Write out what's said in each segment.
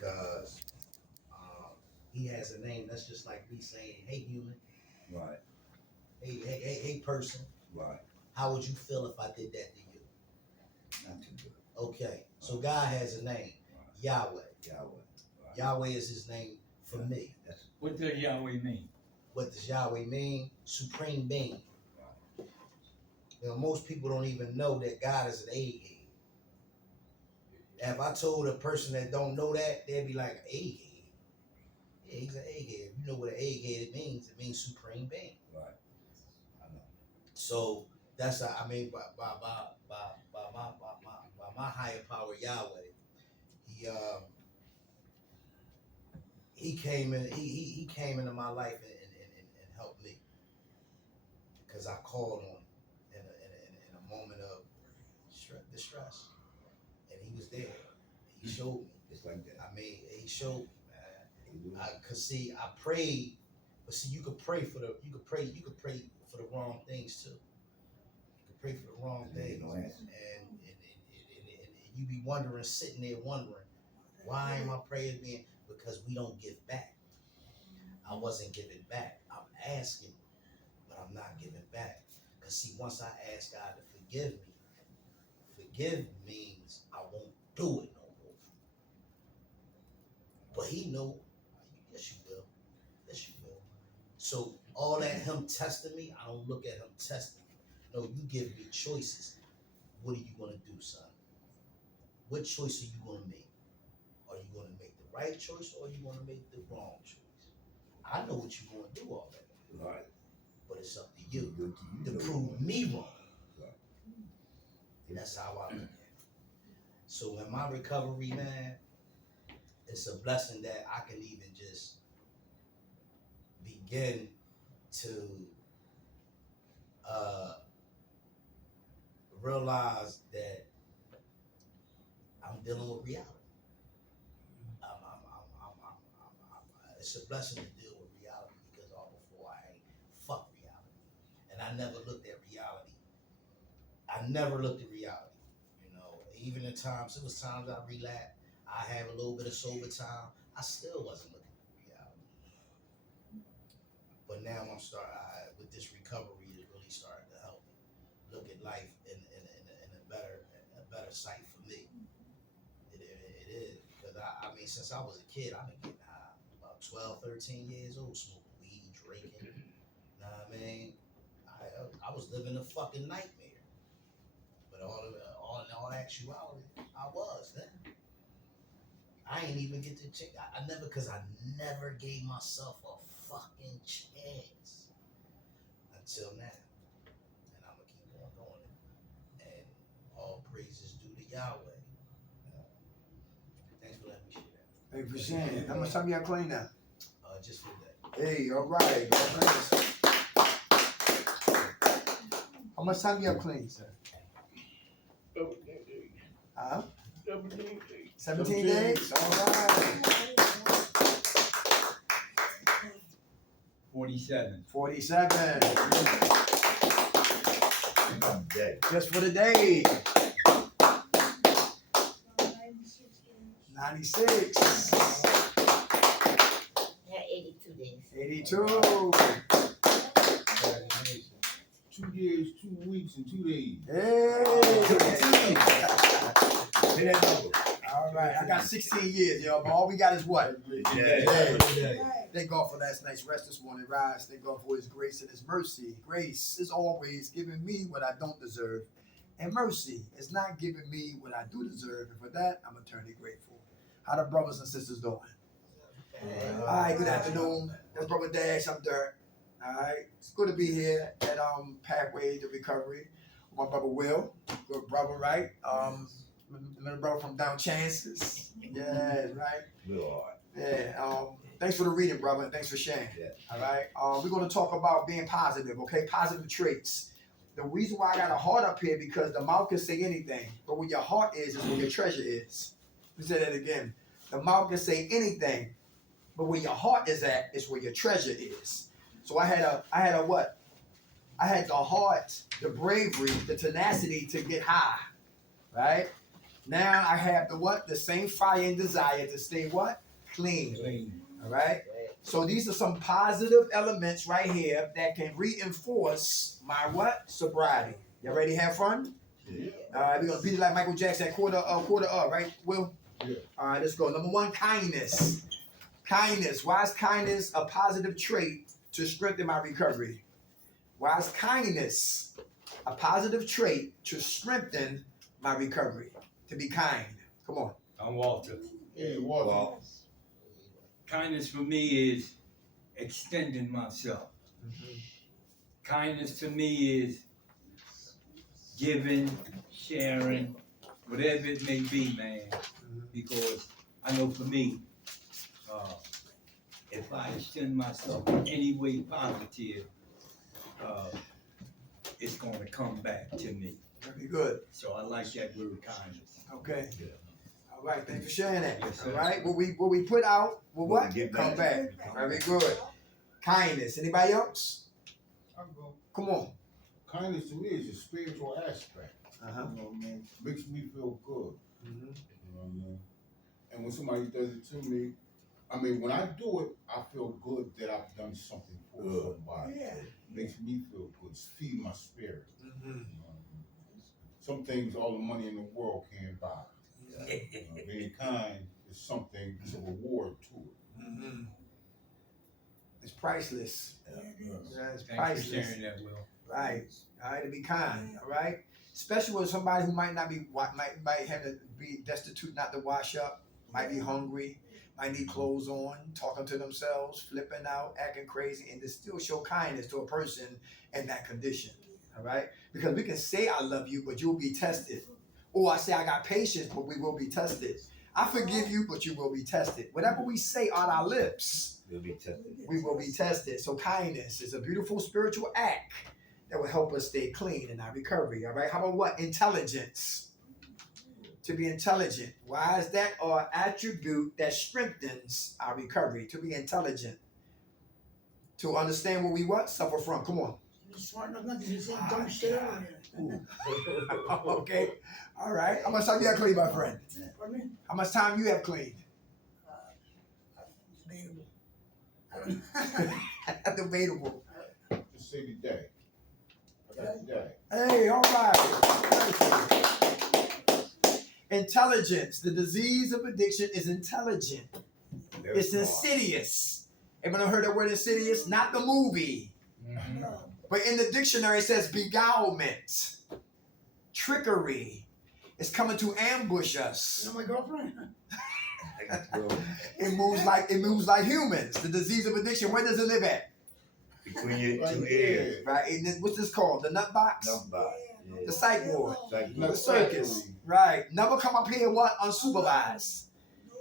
because he has a name. That's just like me saying, "Hey, human." Right. Hey, person. Right. How would you feel if I did that to you? Not too good. Okay, so God has a name, Right. Yahweh. Yahweh. Right. Yahweh is his name for me. What does Yahweh mean? What does Yahweh mean? Supreme being. Right. You know, most people don't even know that God is an egghead. If I told a person that don't know that, they'd be like, egghead. Yeah, he's an egghead. You know what an egghead means? It means supreme being. Right. I know. So that's I mean by my higher power Yahweh, he came in he came into my life and helped me because I called on him in a moment of distress, and he was there. He showed me. It's like that. I mean, he showed me, man. Cause see, I prayed, but see, you could pray for the wrong things too. You could pray for the wrong things, No answer. and you be wondering, sitting there wondering, why am I praying being? Because we don't give back. I wasn't giving back. I'm asking, but I'm not giving back. Cause see, once I ask God to forgive means I won't do it no more. But He know, yes you will, yes you will. So all that Him testing me, I don't look at Him testing me. No, you give me choices. What are you gonna do, son? What choice are you gonna make? Are you gonna make the right choice or are you gonna make the wrong choice? I know what you're gonna do already. Right. But it's up to you Good to you. prove me wrong. Right. That's how I look at it. So in my recovery, man, it's a blessing that I can even just begin to realize that I'm dealing with reality. It's a blessing to deal with reality because all before I ain't fuck reality, and I never looked at reality. I never looked at reality. You know, even at times it was times I relapsed. I have a little bit of sober time. I still wasn't looking at reality. But now I'm with this recovery is really starting to help me look at life in a better sight for me. It is because I mean since I was a kid I've been getting high. About 12, 13 years old, smoking weed, drinking. Know what I mean? I was living a fucking nightmare. But all in all actuality, I was then. I ain't even get to check. I never gave myself a fucking chance until now. And I'm gonna keep on going. And all praises due to Yahweh. Thanks for letting me share that. Hey, for saying, how much time y'all clean now? Just for that. Hey, all right. How much time y'all clean, sir? 17 days? All right. 47. 47. Day. Just for the day. 96. Yeah, 82 days. 82. 2 years, 2 weeks, and 2 days. Hey. Say that number. All right. I got 16 years, y'all. But all we got is what? Yeah. Thank God for last night's rest this morning. Rise. Thank God for His grace and His mercy. Grace is always giving me what I don't deserve. And mercy is not giving me what I do deserve. And for that, I'm eternally grateful. How the brothers and sisters doing? All right, good afternoon. That's Brother Dash. I'm Dirt. All right, it's good to be here at Pathway to Recovery. My brother Will, good brother, right? Little brother from down Chances. Yeah, right. Real hard. Yeah. Thanks for the reading, brother, and thanks for sharing. Yeah. All right. We're going to talk about being positive. Okay, positive traits. The reason why I got a heart up here because the mouth can say anything, but where your heart is where your treasure is. Let me say that again. The mouth can say anything, but where your heart is at is where your treasure is. So I had a what? I had the heart, the bravery, the tenacity to get high, right? Now I have the what? The same fire and desire to stay what? Clean. Clean. All right. So these are some positive elements right here that can reinforce my what? Sobriety. Y'all ready to have fun? Yeah. All right, we're gonna beat it like Michael Jackson, quarter up, right, Will? Yeah. All right, let's go. Number one, kindness. Kindness. Why is kindness a positive trait to strengthen my recovery? Why is kindness a positive trait to strengthen my recovery? To be kind. Come on. I'm Walter. Hey, Walter. Well, Kindness for me is extending myself. Kindness to me is giving, sharing, whatever it may be, man. Because I know for me, if I extend myself in any way positive, it's going to come back to me. Very good. So I like that word kindness. Okay. Yeah. All right. Thanks for sharing that. Yes, All sir. right. What we put out will What we what? get Come back. back. Very good. Kindness. Anybody else? I'll go. Come on. Kindness to me is a spiritual aspect. Uh-huh. You know what I mean? Makes me feel good. Mhm. You know what I mean? And when somebody does it to me, I mean, when I do it, I feel good that I've done something for Good. somebody. Makes me feel good. It's feed my spirit. Mhm. You know what I mean? Some things all the money in the world can't buy. You know, being kind is something, it's a reward to it. Mhm. It's priceless. Yeah. Yeah, it's Thanks for priceless. sharing that, Will. Right. All right, to be kind. All right. Especially with somebody who might not be might have to be destitute, not to wash up, might be hungry, might need clothes on, talking to themselves, flipping out, acting crazy, and to still show kindness to a person in that condition. All right. Because we can say I love you, but you'll be tested. Or I say I got patience, but we will be tested. I forgive you, but you will be tested. Whatever we say on our lips, We'll be tested. we will be tested. So kindness is a beautiful spiritual act that will help us stay clean in our recovery. All right. How about what? Intelligence. To be intelligent. Why is that an attribute that strengthens our recovery? To be intelligent. To understand what we what? Suffer from. Come on. Smart enough not to say dumb shit on here. Okay. All right. How much time you have cleaned, my friend? Pardon me? How much time you have cleaned? Debatable. I don't know. Debatable. Just say today. I got today. Hey, all right. Intelligence. The disease of addiction is intelligent. Very It's smart. insidious. Everyone heard that word insidious? Not the movie. No. But in the dictionary it says beguilement, trickery. It's coming to ambush You us. know my girlfriend? Well, It moves like humans. The disease of addiction, where does it live at? between your Right two there. ears. Right? And then, what's this called? The nut box? Number. The psych ward. Like The circus. Right. Never come up here what? Unsupervised.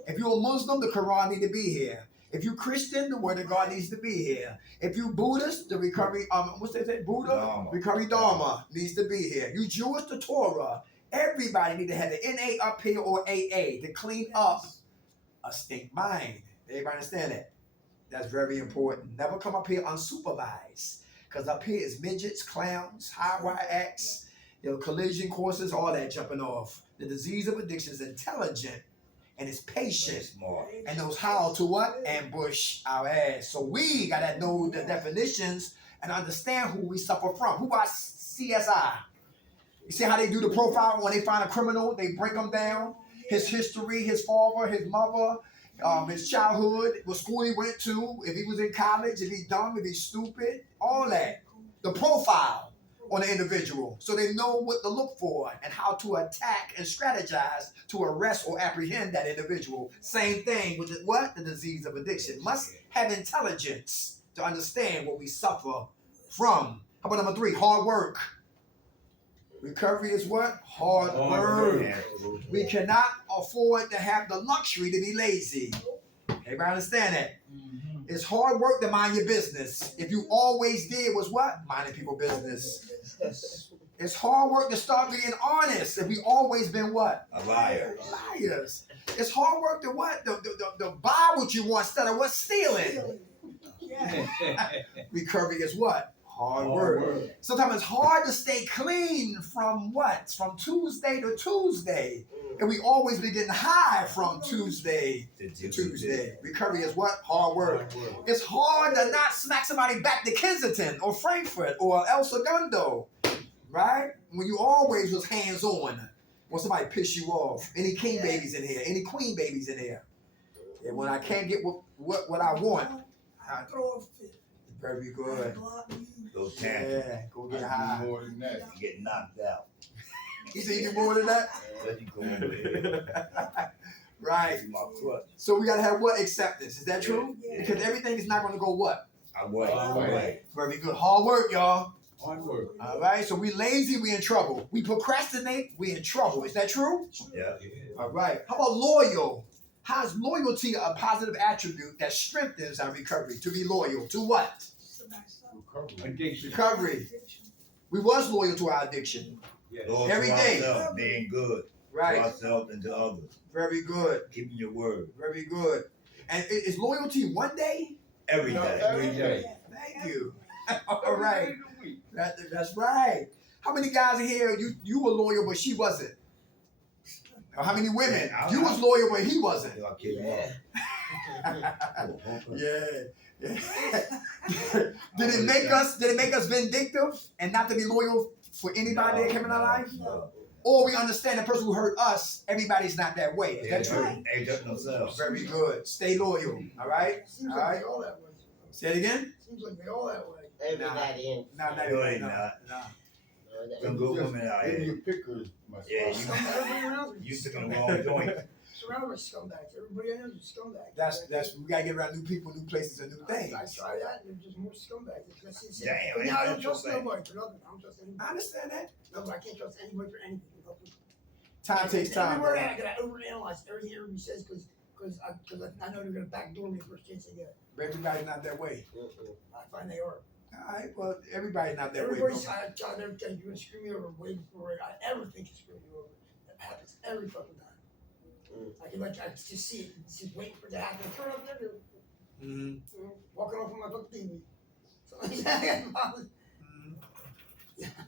If you're a Muslim, the Quran need to be here. If you Christian, the word of God needs to be here. If you Buddhist, the recovery what's they say? Buddha? Dharma. Recovery Dharma needs to be here. You Jewish, the Torah. Everybody need to have the NA up here or AA to clean up a stink mind. Everybody understand that? That's very important. Never come up here unsupervised. Because up here is midgets, clowns, high wire acts, collision courses, all that jumping off. The disease of addiction is intelligent and it's Very patient smart. and knows how to what? Ambush our ass. So we gotta know the definitions and understand who we suffer from. Who are CSI? You see how they do the profile when they find a criminal? They break them down. His history, his father, his mother, his childhood, what school he went to, if he was in college, if he's dumb, if he's stupid, all that. The profile on the individual, so they know what to look for and how to attack and strategize to arrest or apprehend that individual. Same thing with the disease of addiction. Must have intelligence to understand what we suffer from. How about number 3? Hard work. Recovery is what? Hard work. We cannot afford to have the luxury to be lazy. Everybody understand that? It's hard work to mind your business. If you always did was what? Minding people business. It's hard work to start being honest. If we always been what? A liar. Liars. It's hard work to what? To buy what you want instead of what? Stealing. Recovery is what? Hard work. Sometimes it's hard to stay clean from what? From Tuesday to Tuesday. And we always be getting high from Tuesday to Tuesday. Recovery is what? Hard work. It's hard to not smack somebody back to Kensington or Frankfurt or El Segundo, right? When you always was hands on. When somebody piss you off. Any king babies in here? Any queen babies in here? And when I can't get what I want, I throw a fit. very good. Go tap. Yeah, go I get do high. more than that. You get knocked out. You say you do more than that? Let you go over there. Right. See my crutch. So we gotta have what? Acceptance. Is that true? Yeah. Because everything is not gonna go what? I wait. Right. Very good. Hard work, y'all. Hard work. All right. So we lazy, we in trouble. We procrastinate, we in trouble. Is that true? Yeah. All right. How about loyal? How is loyalty a positive attribute that strengthens our recovery? To be loyal to what? Recovery. Addiction. Recovery. We was loyal to our addiction. Yes. Lord, Every to day. ourselves, being good to Right. ourselves and to others. Very good. Keeping your word. Very good. And is loyalty one day? Every No, day. Every day. Thank you. All right. That's right. How many guys in here you were loyal but she wasn't? Or how many women you was loyal but he wasn't? Till I kill him off. Yeah. Did it make us vindictive and not to be loyal for anybody that came in our life? No. Or we understand the person who hurt us, everybody's not that way. Is that true? Ain't hurt themselves. Very good. Stay loyal. All right? Seems All like right. they all that way. Say it again? Seems like they all that way. Everybody in. No, No, they not. no. Some good women out Even here. your pickers must. Yeah, Everybody around me. You took the wrong joint. Surrounded by scumbags. Everybody I know is a scumbag. That's we gotta get around new people, new places, and new things. I try that, and there's just more scumbags. Damn, But ain't now I that don't trust so bad? nobody for nothing. I don't trust anybody. I understand that. No, but I can't trust anybody for anything. Time takes time. Everywhere bro. I gotta overanalyze everything everybody says because I know they're gonna backdoor me first chance they get. Everybody's not that way. I find they are. All right, well, everybody's not that way. Everybody's Bro. I tell them you're gonna screw me over way before I ever think you screw me over. That happens every fucking time. I can I just see it, just waiting for it to happen. Turn up there, Mhm. walking off with my fucking TV.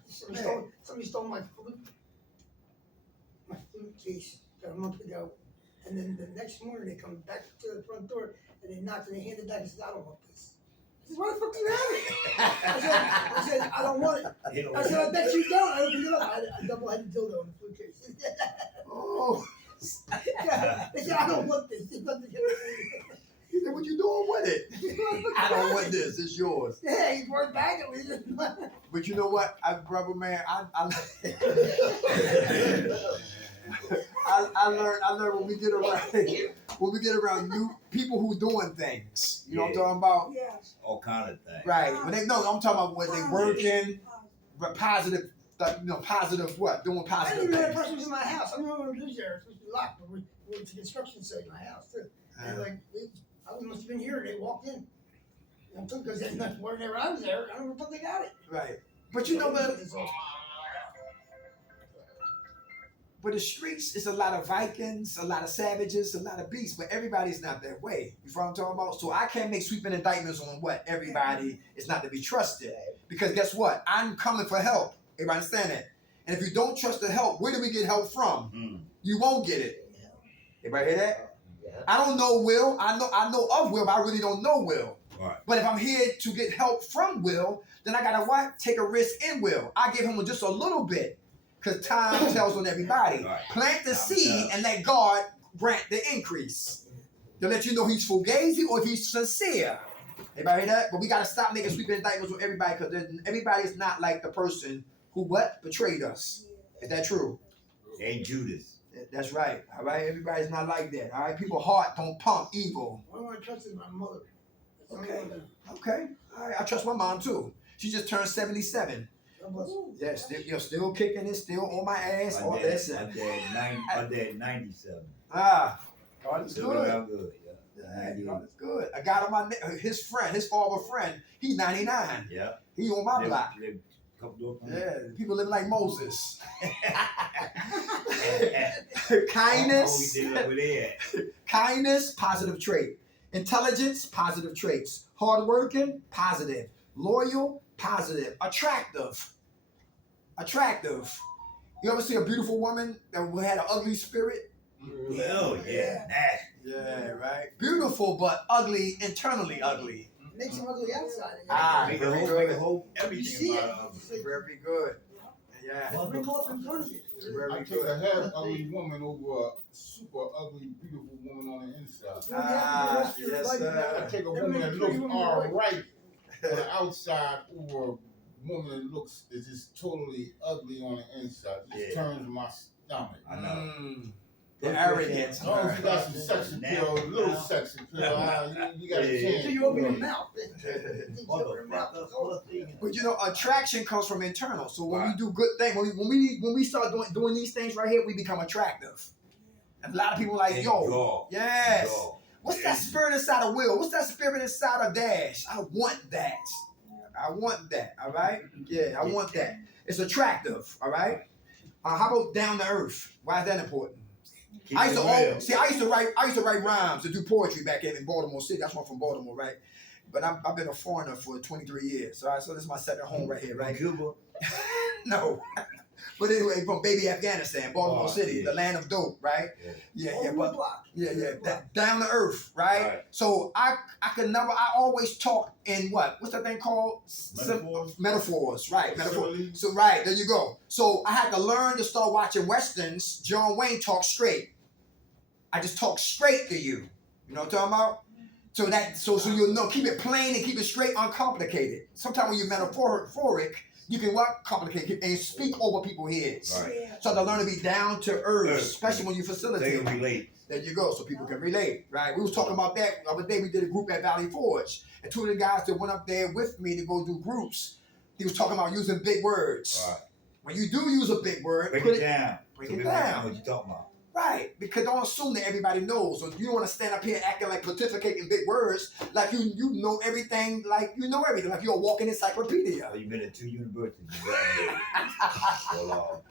Somebody stole my flute case a month ago, and then the next morning they come back to the front door and they knocked and they handed it back and said, "I don't want this." I said, "Why the fuck do you have it?" I said, "I don't want it." I said, "I bet you don't." I opened it up. I had a double-headed dildo in the flute case. Oh, They said, "I don't want this." It's nothing to do with it. he said, "What you doing with it?" I don't want this. It's yours. Yeah, he's worth back at least. But you know what, brother man, I learned when we get around new people who doing things. You know what I'm talking about? Yes. All kind of things. Right. When I'm talking about when they working, but positive, positive what? Doing I positive didn't even know that things. person was in my house. I don't know when it was there. It's supposed to be locked, but we went to the construction site in my house too. And I must have been here. They walked in. And because they weren't there. I was there. I don't know what they got it. Right. But you know, but the streets is a lot of Vikings, a lot of savages, a lot of beasts, but everybody's not that way. You know what I'm talking about? So I can't make sweeping indictments on what everybody is not to be trusted. Because guess what? I'm coming for help. Everybody understand that? And if you don't trust the help, where do we get help from? You won't get it. Everybody hear that? I don't know Will. I know of Will, but I really don't know Will. Right. But if I'm here to get help from Will, then I gotta what? Take a risk in Will. I give him just a little bit. Because time tells on everybody. Right. Plant the Time seed tells. and let God grant the increase. To let you know he's fugazi or if he's sincere. Everybody hear that? But we gotta stop making sweeping indictments on everybody because everybody is not like the person who what? Betrayed us. Is that true? Ain't Judas. That's right. All right. Everybody's not like that. All right. People's heart don't pump evil. The only one I trust is my mother. That's the only Okay. one that- Okay. All right. I trust my mom too. She just turned 77. God bless her. Yeah, you're still kicking it, still on my ass. All My that. dad 97. Ah, God is Still good. around good. Yeah, God is good. I got on his former friend. He's 99. Yeah. He on my block. Live a couple doors from me. Yeah, people living like Moses. Oh, Kindness, we did over there. kindness, positive trait. Intelligence, positive traits. Hardworking, positive. Loyal, positive, attractive. Attractive. You ever see a beautiful woman that had an ugly spirit? Oh yeah, nasty. Yeah, right. Beautiful but ugly, internally ugly. Makes them ugly outside. Make a very whole, good. make a whole You everything see it. about it. Very good. Yeah. Bring off in front of you. Very I take good. a half ugly woman over a super ugly, beautiful woman on the inside. Ah, yes, I sir. take a Never woman been that a looks pretty woman all like- right on the outside over a woman that looks is just totally ugly on the inside. Just Yeah. turns my stomach. I know. The arrogance. As long as you got some sex appeal, a little sex appeal, you got a chance. So you open your mouth. You open your mouth. But you know, attraction comes from internal. So when we do good things, when we start doing these things right here, we become attractive. And a lot of people are like, yo, yes. What's that spirit inside of Will? What's that spirit inside of Dash? I want that. I want that. All right. Yeah, I want that. It's attractive. All right. How about down to earth? Why is that important? I used to write rhymes to do poetry back in Baltimore City. That's why I'm from Baltimore, right? But I've been a foreigner for 23 years. All right, so this is my second home right here, right? Cuba. No. But anyway, from baby Afghanistan, Baltimore Oh, City, yeah. the land of dope, right? Yeah, Open the but block. down to earth, right? Right. So I always talk in what's that thing called? Metaphors, right? Metaphors. Similes. So right, there you go. So I had to learn to start watching Westerns. John Wayne talks straight. I just talk straight to you. You know what I'm talking about? So you'll know, keep it plain and keep it straight, uncomplicated. Sometimes when you're metaphoric, you can complicate and speak over people's heads. Right. So I had to learn to be down to earth, Earth. especially when you They facilitate. can relate. There you go, so people can relate, right? We was talking about that the other day. We did a group at Valley Forge, and two of the guys that went up there with me to go do groups, he was talking about using big words. Right. When you do use a big word, Break put it down. break So it people down. know what you're talking about. Right, because don't assume that everybody knows. So you don't want to stand up here acting like pontificating big words, like you know everything, like you're a walking encyclopedia. Oh, you've been at 2 universities. So long.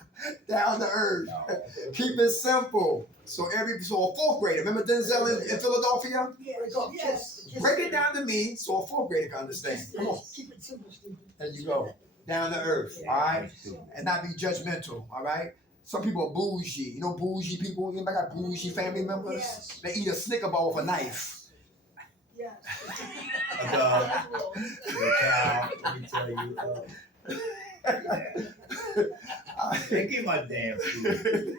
Down to earth. No. Keep it simple. So a fourth grader, remember Denzel in Philadelphia? Break off kiss. Break it down to me so a fourth grader can understand. Come on. Keep it simple, stupid. There you go. Down to earth, all right? And not be judgmental, all right? Some people are bougie. You know bougie people? Anybody got bougie family members? Yes. They eat a Snicker bar with a knife. Yes. Child, let me tell you. Hey, give my damn food.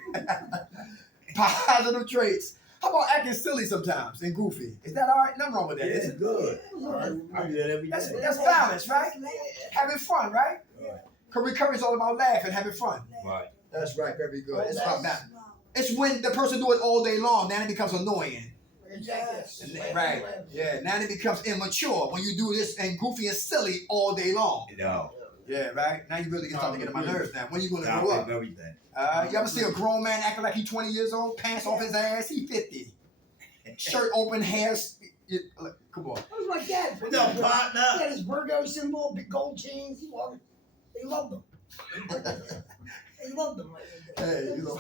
Positive traits. How about acting silly sometimes and goofy? Is that all right? Nothing wrong with that, Yeah, is it's it? good. I do that every That's day. balance, right? Having fun, right? Right. Because recovery is all about laughing, having fun. Right. That's right, very good. It's about that. It's when the person do it all day long, then it becomes annoying. Exactly. Right. Yeah, now it becomes immature when you do this and goofy and silly all day long. You know, Yeah, right? Now you really get starting to get on my nerves now. When you gonna top grow of up? everything. You ever see a grown man acting like he's 20 years old, pants off his ass? He 50. Shirt open, hair. Come on. That was my dad. What's up, He partner? had his Virgo symbol, big gold chains. He loved it. They loved them. They loved them. Hey, you know.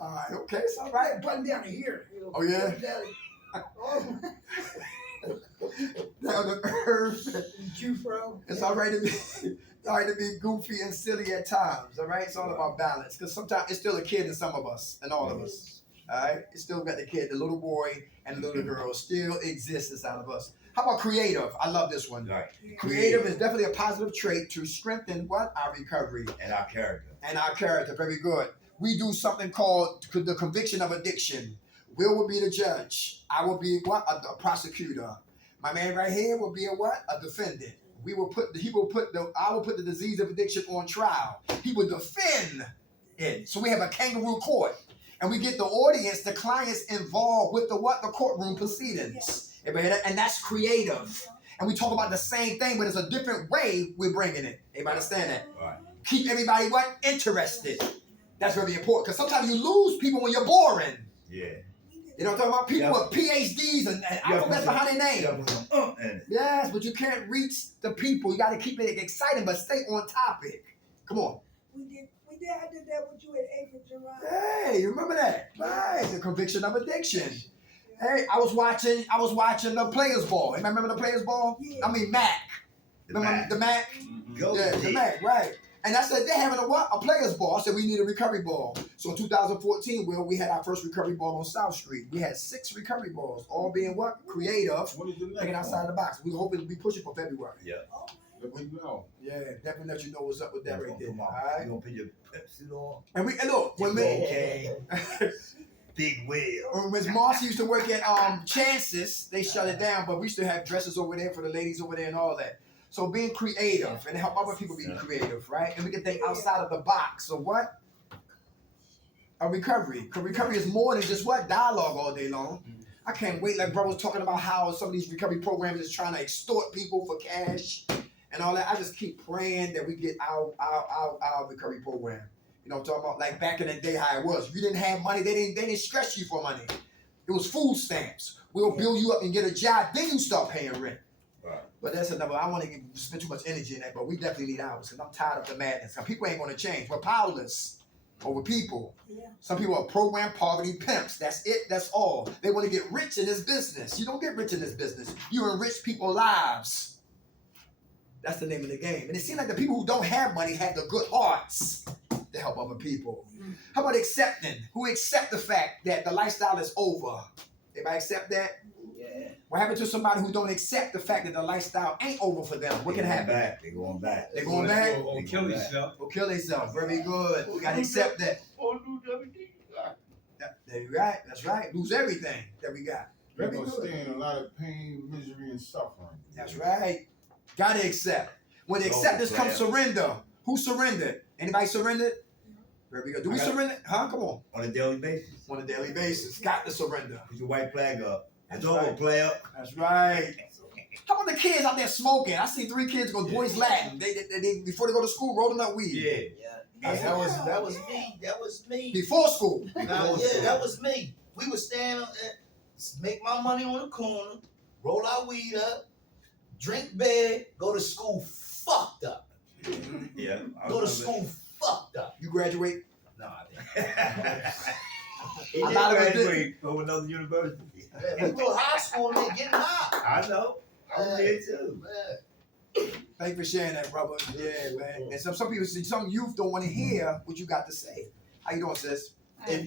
All right, okay, it's all right. Button down to here. Oh, yeah? Oh, Down to earth. Jufro. It's all right to be, it's all right to be goofy and silly at times. All right, it's all about balance. Because sometimes it's still a kid in some of us, and all of us. All right, it's still got the kid, the little boy and the little girl still exists inside of us. How about creative? I love this one. Right. Creative is definitely a positive trait to strengthen what? Our recovery And our character. and our character. Very good. We do something called the conviction of addiction. Will be the judge. I will be what? A prosecutor. My man right here will be a what? A defendant. I will put the disease of addiction on trial. He will defend it. So we have a kangaroo court. And we get the audience, the clients involved with the what? The courtroom proceedings. Everybody hear that? And that's creative. And we talk about the same thing, but it's a different way we're bringing it. Everybody understand that? Right. Keep everybody what? Interested. That's really important. Because sometimes you lose people when you're boring. Yeah. You know what I'm talking about? People Yeah. with PhDs and alphabets behind their You name. gotta put some in it. Yes, but you can't reach the people. You got to keep it exciting, but stay on topic. Come on. I did that with you at Acres and Ryan. Hey, you remember that? Right, the conviction of addiction. Hey, I was watching the Players Ball. Anybody remember the Players Ball? Yeah. I mean Mac. The Remember Mac. the Mac? go. Yeah, the Mac, right. And I said, they're having a players ball. I said, we need a recovery ball. So in 2014, we had our first recovery ball on South Street. We had 6 recovery balls, all being what? Creative, What is the next thinking outside one? the box. We hoping to be pushing for February. Oh, Let me know. Yeah, definitely let you know what's up with that right there. Come All on. right. You gonna put your pep suit on? And look, when Okay. Big wheel. when Miss Marcy used to work at Chances, they shut it down, but we still have dresses over there for the ladies over there and all that. So being creative and help other people be creative, right? And we can think outside of the box. So what? A recovery. Because recovery is more than just what? Dialogue all day long. I can't wait, like bro was talking about how some of these recovery programs is trying to extort people for cash and all that. I just keep praying that we get our recovery program. You know what I'm talking about? Like back in the day how it was. If you didn't have money, they didn't stress you for money. It was food stamps. We'll build you up and get a job, then you start paying rent. Right. But that's another. I want to spend too much energy in that, but we definitely need ours because I'm tired of the madness. Some people ain't going to change. We're powerless over people. yeah. Some people are program poverty pimps. That's it. That's all. They want to get rich in this business. You don't get rich in this business. You enrich people's lives. That's the name of the game. And it seems like the people who don't have money have the good hearts to help other people. How about accepting? Who accept the fact that the lifestyle is over? Everybody accept that? Yeah. What happened to somebody who don't accept the fact that the lifestyle ain't over for them? What can happen? They going back. They going back? Or kill yourself. Or kill themselves. Very good. We gotta accept that. There you right. That's right. Lose everything that we got. They're Very gonna good. stay in a lot of pain, misery, and suffering. That's right. Gotta accept. When the Go, acceptance comes player. surrender. Who surrendered? Anybody surrendered? Very good. Do we I got- surrender? Huh? Come on. On a daily basis. On a daily basis. Got to surrender. Put your white flag up. It's That's over, right. player. That's right. How about the kids out there smoking? I see 3 kids go boys Latin. They before they go to school rolling up weed. Yeah. That was me. That was me. Before school. Nah, yeah, that was me. We would stand and make my money on the corner, roll our weed up, drink bed, go to school fucked up. Yeah. I Go to remember. school fucked up. You graduate. No, I He A did lot of us graduate from another university. didn't. We go to high school and they getting high. I know. I was there too. Man. Thank you for sharing that, brother. Yeah, man. And some people, some youth don't want to hear what you got to say. How you doing, sis? I'm gonna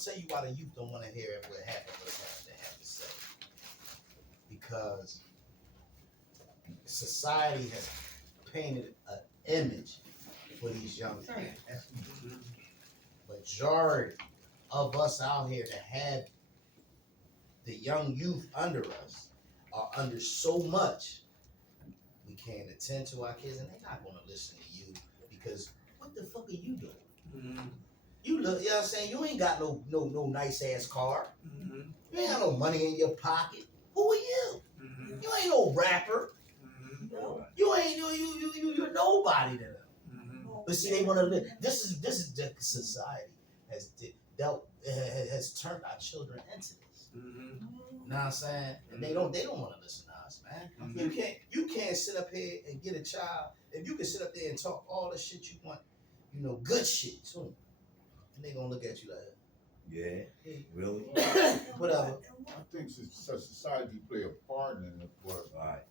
tell you why the youth don't want to hear what half of us have to say. Because society has painted an image for these young people. Majority of us out here that have the young youth under us are under so much we can't attend to our kids, and they're not gonna listen to you because what the fuck are you doing? You look, you know what I'm saying? You ain't got no nice ass car. You ain't got no money in your pocket. Who are you? You ain't no rapper. You ain't you're nobody to them. But see, they want to live. This is the society has turned our children into this. You know what I'm saying? And they don't want to listen to us, man. You can't sit up here and get a child. If you can sit up there and talk all the shit you want, good shit too. And they gonna look at you like, Yeah. Really? whatever. I think society play a part in it, but Right.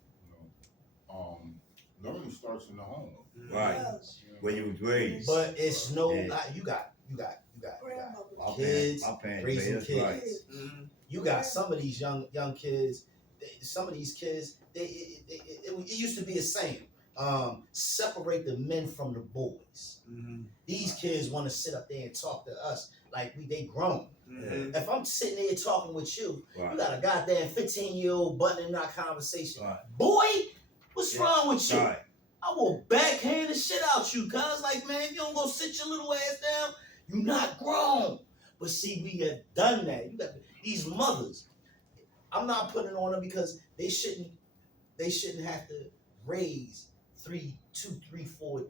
learning starts in the home. Right. Where you was raised. But it's no, Yeah. you got My kids, parents raising raised us right. kids. You got some of these young kids. Some of these kids, it used to be a saying: separate the men from the boys. These kids want to sit up there and talk to us like they grown. If I'm sitting there talking with you, you Right. got a goddamn 15-year-old butting in our conversation. Right. Boy, what's Yeah. wrong with you? Right. I will backhand the shit out you, cuz like, man, if you don't go sit your little ass down, you not grown. But see, we have done that. You got these mothers. I'm not putting it on them because they shouldn't have to raise 3, 2, 3, 4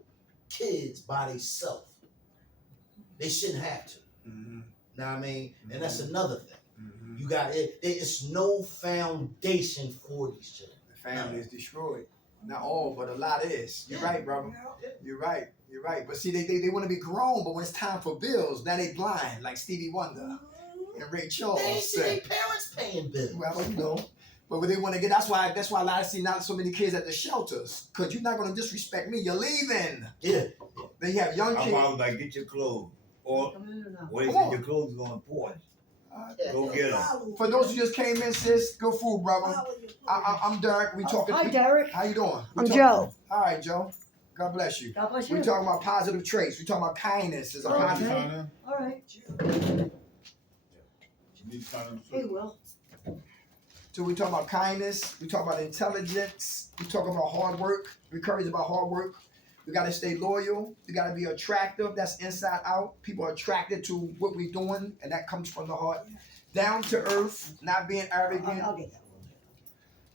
kids by themselves. They shouldn't have to. Know what I mean? And that's another thing. You got it. It's no foundation for these children. The family is destroyed. Not all, but a lot is. You're right, brother. You're right. You're right. But see, they want to be grown, but when it's time for bills, now they blind, like Stevie Wonder and Ray Charles They ain't see their said. parents paying bills. Well, But they want to get. That's why a lot of see not so many kids at the shelters. Cause you're not gonna disrespect me. You're leaving. Yeah. Then you have young I'm kids. out like get your clothes. Or wait Come on. till your clothes is on the porch. Uh, Go get them. For those who just came in, sis, good food, brother. Follow your I'm Derek. We talking. Hi, Derek. How you doing? I'm Joe. All right, Joe. God bless you. God bless We you. talking about positive traits. We talking about kindness. Is a Okay. positive. Sign in? All right. You need to sign in too? Hey, Will. So we talk about kindness. We talk about intelligence. We talk about hard work. Recovery is about hard work. We got to stay loyal. We got to be attractive. That's inside out. People are attracted to what we're doing, and that comes from the heart. Down to earth, not being arrogant, I'll get that one.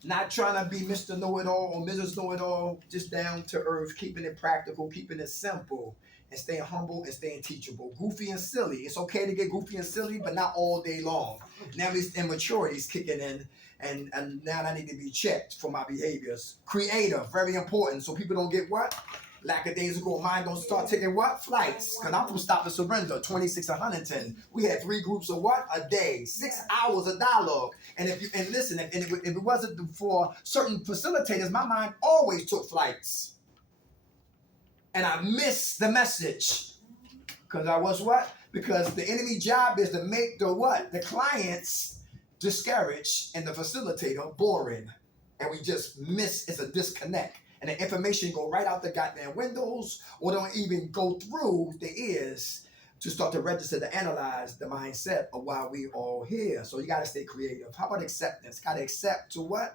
not trying to be Mr. Know-it-all or Mrs. Know-it-all. Just down to earth, keeping it practical, keeping it simple, and staying humble and staying teachable. Goofy and silly. It's okay to get goofy and silly, but not all day long. Now these immaturities kicking in. And now I need to be checked for my behaviors. Creative, very important. So people don't get what? Lackadaisical mind don't start taking what? Flights. Because I'm from Stop and Surrender, 26 in Huntington. We had 3 groups of what? A day. 6 hours of dialogue. And if it wasn't for certain facilitators, my mind always took flights. And I missed the message. Because I was what? Because the enemy job is to make the what? The clients discouraged and the facilitator boring, and we just miss. It's a disconnect, and the information go right out the goddamn windows, or don't even go through the ears to start to register to analyze the mindset of why we all here. So you got to stay creative. How about acceptance? Got to accept to what?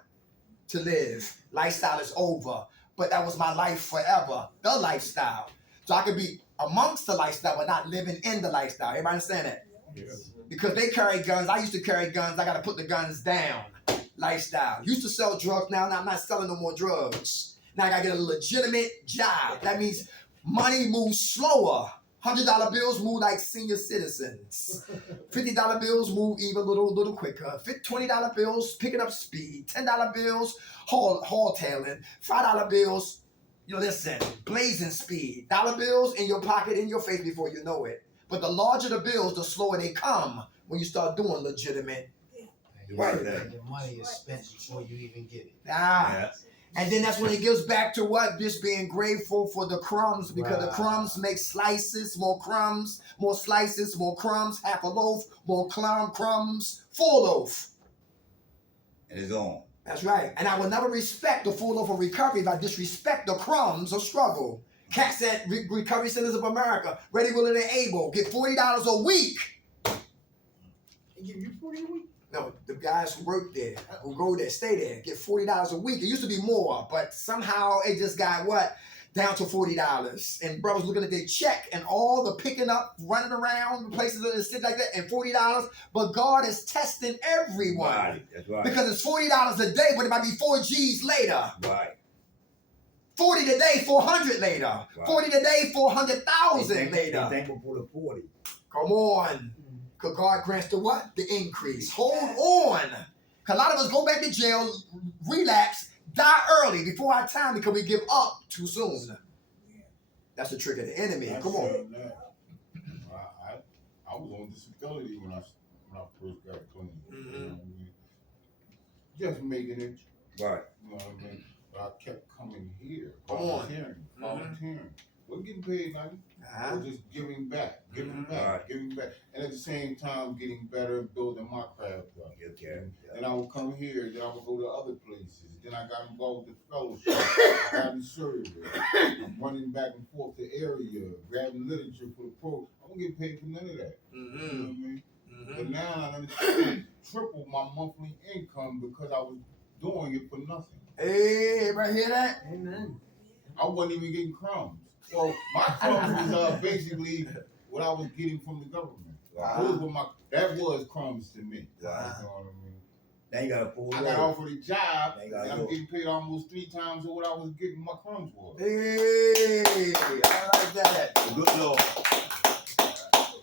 To live. Lifestyle is over, but that was my life forever. The lifestyle. So I could be amongst the lifestyle, but not living in the lifestyle. Everybody understand that? Yeah. Because they carry guns. I used to carry guns. I got to put the guns down. Lifestyle. Used to sell drugs. Now I'm not selling no more drugs. Now I got to get a legitimate job. That means money moves slower. $100 bills move like senior citizens. $50 bills move even a little quicker. $20 bills picking up speed. $10 bills haul tailing. $5 bills, listen, blazing speed. Dollar bills in your pocket, in your face before you know it. But the larger the bills, the slower they come when you start doing legitimate. Right. And your money is spent before you even get it. Yeah. And then that's when it gives back to what? Just being grateful for the crumbs, because the crumbs make slices, more crumbs, more slices, more crumbs, half a loaf, more crumbs, full loaf. And it's on. That's right. And I will never respect the full loaf of recovery if I disrespect the crumbs of struggle. Cats at Recovery Centers of America, ready, willing, and able, get $40 a week. They give you 40 a week? No, the guys who work there, who go there, stay there, get $40 a week. It used to be more, but somehow it just got what? Down to $40. And brothers looking at their check and all the picking up, running around places and shit like that, and $40. But God is testing everyone. Right. That's right. Because it's $40 a day, but it might be 4 G's later. Right. 40 today, 400 later. Right. 40 today, 400,000 later. They thankful for the 40. Come on. Because God grants the what? The increase. Hold on. Because a lot of us go back to jail, relapse, die early before our time because we give up too soon. That's the trick of the enemy. Come on. I was on disability when I first got clean. Mhm. You know what I mean? Just making it. Right. You know what I mean? But I kept coming here, Come on. volunteering. Wasn't getting paid nothing. I Uh-huh. was just giving back, Right. giving back, and at the same time getting better and building my craft up. Okay. Then I would come here, then I would go to other places. Then I got involved with fellowship, I got in service. I'm running back and forth the area, grabbing literature for the pro. I don't get paid for none of that. You know what I mean? But now I understand triple my monthly income because I was doing it for nothing. Hey, everybody hear that? Amen. I wasn't even getting crumbs. So my crumbs was basically what I was getting from the government. That was crumbs to me. Right. You know what I mean? Now you got a full I got load. offered a job, They and got I'm yours. getting paid almost 3 times what I was getting my crumbs for. Hey, I like that. Good Lord.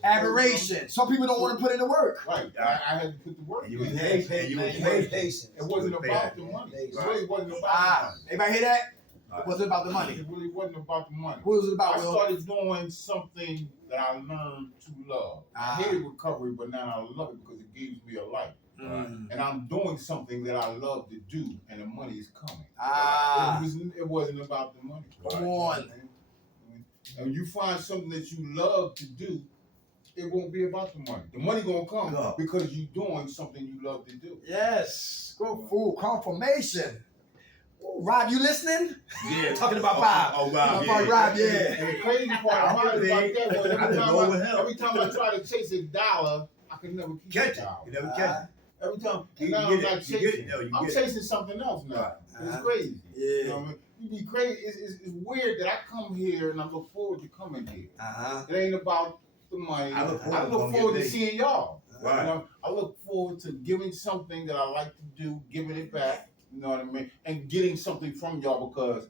Aberration. Some people don't want to put in the work. Right, I had to put the work And you in. was patient. And you was patient. It wasn't Pay about that. the money. It Right. really wasn't about Ah, everybody hear that? Right. What's it about the the money? money. It really wasn't about the money. What was it I about, Will? started doing something that I learned to love. I Ah. hated recovery, but now I love it because it gives me a life. and I'm doing something that I love to do, and the money is coming. Ah, It wasn't about the money. come on. And when you find something that you love to do, it won't be about the money. The money gonna come Yeah. because you're doing something you love to do. Yes, good food, confirmation. Ooh, Rob, you listening? Yeah, Talking about Bob. Oh, Rob, About Rob, yeah. And the crazy part about that was I didn't know with him. every time I try to chase a dollar, I can never keep Catch a it. dollar. You never catch it. Every time, You now get I'm it. not You get chasing. it. No, you I'm get it. chasing something else now. Uh-huh. It's crazy. Yeah. You know what I mean? You be crazy. It's weird that I come here and I look forward to coming here. Uh-huh. It ain't about the money. I look forward I to look come forward get to paid. seeing y'all. Right. You know, I look forward to giving something that I like to do, giving it back. You know what I mean? And getting something from y'all because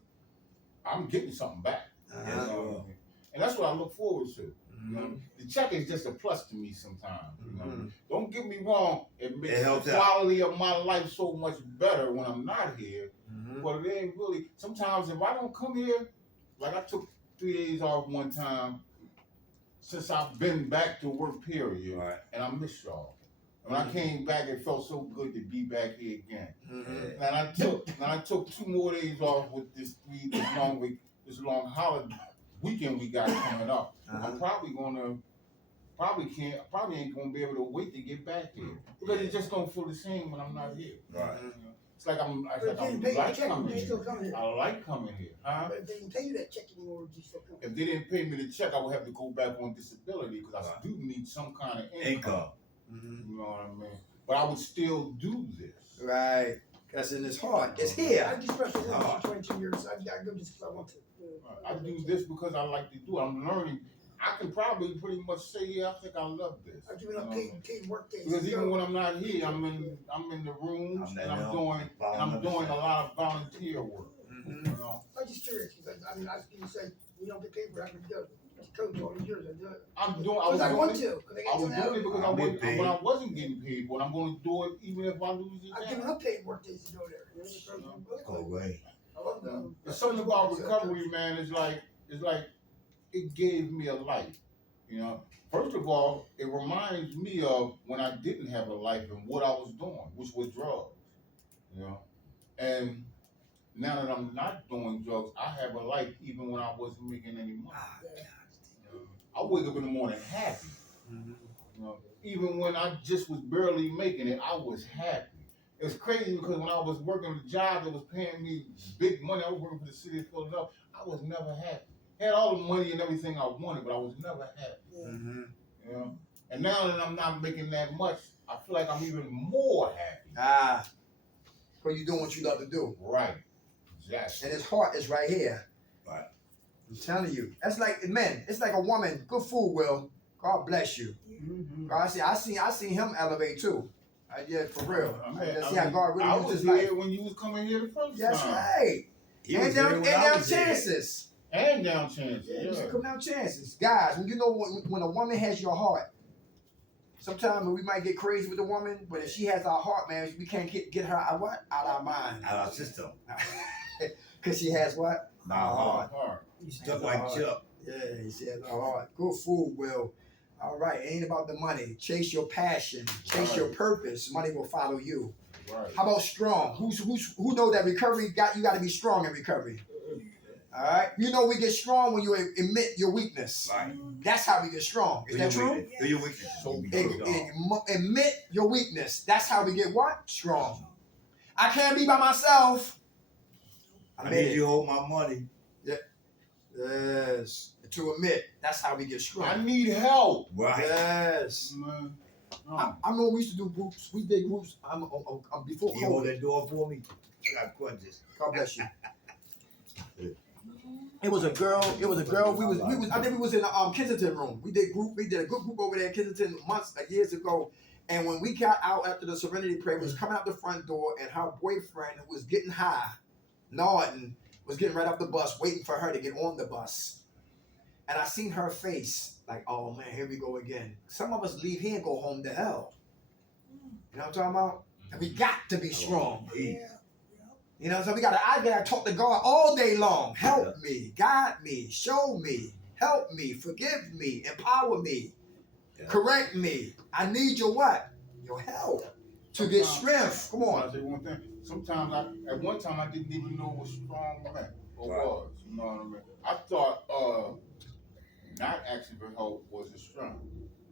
I'm getting something back. You Uh-huh. know what I mean? And that's what I look forward to. You know, the check is just a plus to me sometimes. You know? Mhm. Don't get me wrong; it makes It helps the out. quality of my life so much better when I'm not here. Mhm. But it ain't really. Sometimes if I don't come here, like I took 3 days off one time since I've been back to work. Period, Right. and I miss y'all. When I came back, it felt so good to be back here again. Mhm. And I took 2 more days off with this long holiday weekend we got coming up. Uh-huh. I'm probably ain't gonna be able to wait to get back here because it's just gonna feel the same when I'm not here. Right. You know? It's like I'm But if they didn't pay you like check, coming you here. still come here. I like coming here. Huh? But if they didn't pay you that check anymore, you still come here. If they didn't pay me the check, I would have to go back on disability because I do need some kind of income. Income. Mhm. You know what I mean? But I would still do this. Right. That's in his heart. It's I here. just special for 22 years. I go just because I want to. I do this because I like to do it. I'm learning. I can probably pretty much say, yeah, I think I love this. I've given up paid work days. Because even when I'm not here, I'm in the rooms I'm and letting I'm them doing follow a lot of volunteer work. Mhm. You know, I'm just curious because I mean, you said you don't get paid for that. Coach all these years. I do it. I'm doing. Because I want it. to. Because I was doing it because I'm getting when paid. I wasn't getting paid for it, I'm going to do it even if I lose it. I've given up paid work days to go there. You know, Go away. I love them. There's something about recovery, man. It's like it gave me a life. You know, first of all, it reminds me of when I didn't have a life and what I was doing, which was drugs. You know, and now that I'm not doing drugs, I have a life even when I wasn't making any money. I wake up in the morning happy. Mhm. You know, even when I just was barely making it, I was happy. It's crazy because when I was working a job that was paying me big money, I was working for the city of Philadelphia, I was never happy. Had all the money and everything I wanted, but I was never happy. Mhm. You know? And now that I'm not making that much, I feel like I'm even more happy. Ah. Because you're doing what you love to do. Right. Exactly. And his heart is right here. Right. I'm telling you. That's like men. It's like a woman. Good food, Will. God bless you. God, I seen him elevate too. Yeah, for real. I see how God I really was used his here life. when you was coming here the first That's time. right. He And was down, there and when I down was there. chances. And down chances. Yeah, Yeah. come down chances. Guys, when you know when a woman has your heart, sometimes we might get crazy with a woman, but if she has our heart, man, we can't get her out what? Out our mind. Out our system. Because she has what? My heart. Hard. Stuff like Chuck. Yeah, she has our heart. Good food, Will. All right, it ain't about the money. Chase your passion. Chase your purpose. Money will follow you. Right. How about strong? Who know that recovery you got to be strong in recovery. All right, you know we get strong when you admit your weakness. Right. That's how we get strong. Is that true? Do your weakness. So You be strong. Admit your weakness. That's how we get what? Strong. I can't be by myself. I need you to hold my money. Yes. To admit. That's how we get I strong. need help. Right. Yes. Man. I remember we used to do groups. We did groups. I'm before You hold COVID. that door for me. I got questions. God bless you. It was a girl. We was. I think we was in the Kensington room. We did a good group over there in Kensington years ago. And when we got out after the Serenity Prayer, we was coming out the front door, and her boyfriend, who was getting high, Norton, was getting right off the bus, waiting for her to get on the bus. And I seen her face, like, oh man, here we go again. Some of us leave here and go home to hell. You know what I'm talking about? And we got to be strong. Eat. You know, so I gotta talk to God all day long. Help me, guide me, show me, help me, forgive me, empower me, Yeah. correct me. I need your what? Your help. To get strength. Come I on. say one thing. Sometimes at one time I didn't even know what strong meant or Right. was. You know what I mean? I thought not asking for help was a strength.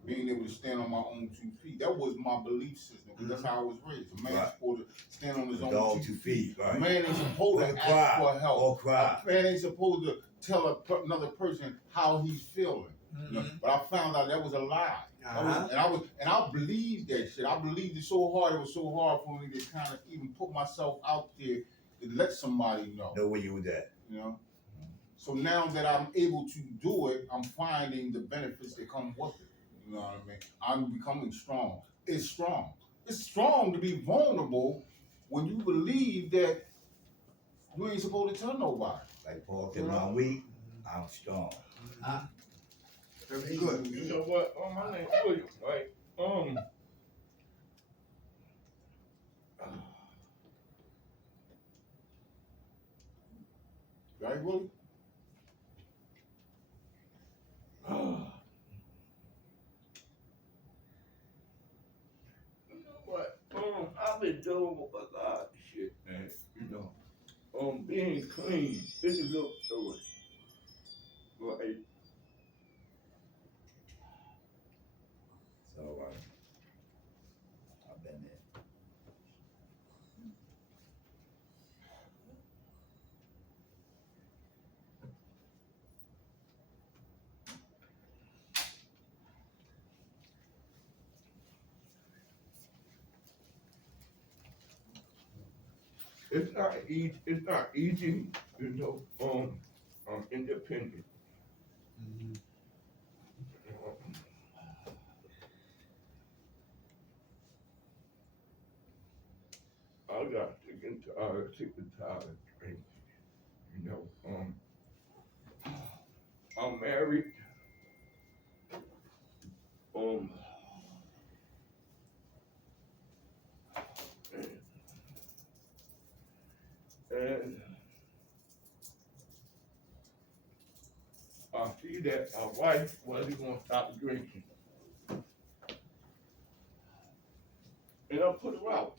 Being able to stand on my own 2 feet. That was my belief system. Because that's how I was raised. A man's Right. supposed to stand on his The own dog 2 2 feet. feet, A right? man ain't supposed to ask for help. Or cry. A man ain't supposed to tell another person how he's feeling. You know? But I found out that was a lie. And I believed that shit. I believed it so hard. It was so hard for me to kind of even put myself out there to let somebody know. Know where you was at. You know. So now that I'm able to do it, I'm finding the benefits that come with it. You know what I mean? I'm becoming strong. It's strong. It's strong to be vulnerable when you believe that you ain't supposed to tell nobody. Like Paul said, when I'm weak, I'm strong. Very good. You know what? My name William, right? Right, Willie? You know what? I've been dealing with a lot of shit, man. You know, being clean is a little story. Right? So, I've been there. It's not easy. It's not easy. You know, I'm independent. I got sick and tired of drinking. You know, I'm married. And I see that my wife wasn't gonna stop drinking. And I put her out.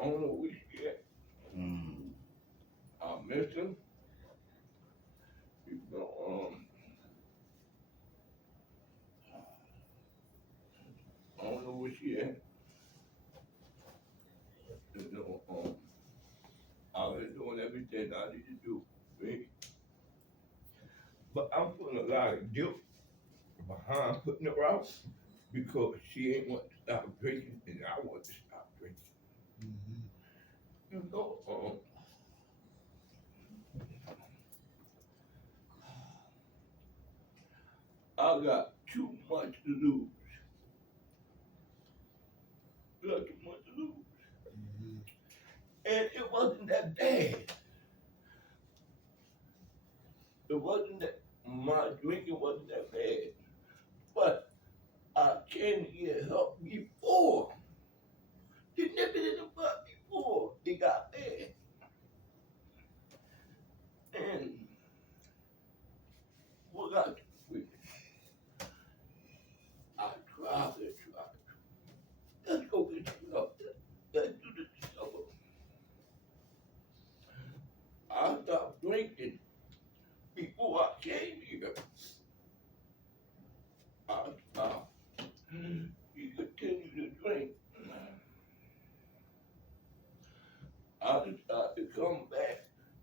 I don't know where she at. I miss her. You know, I don't know where she at. You know, I've been doing everything I need to do, right? But I'm putting a lot of guilt behind putting her out because she ain't want to stop drinking and I want to stop drinking. You know, I got too much to lose. Got too much to lose. And it wasn't that bad. It wasn't that, my drinking wasn't that bad. But I came to get help before. They nipped it in the butt before it got bad. And what I do with it? I tried. Let's go get some help. Let's do this together. I stopped drinking before I came here. I stopped. You continue to drink. I decided to come back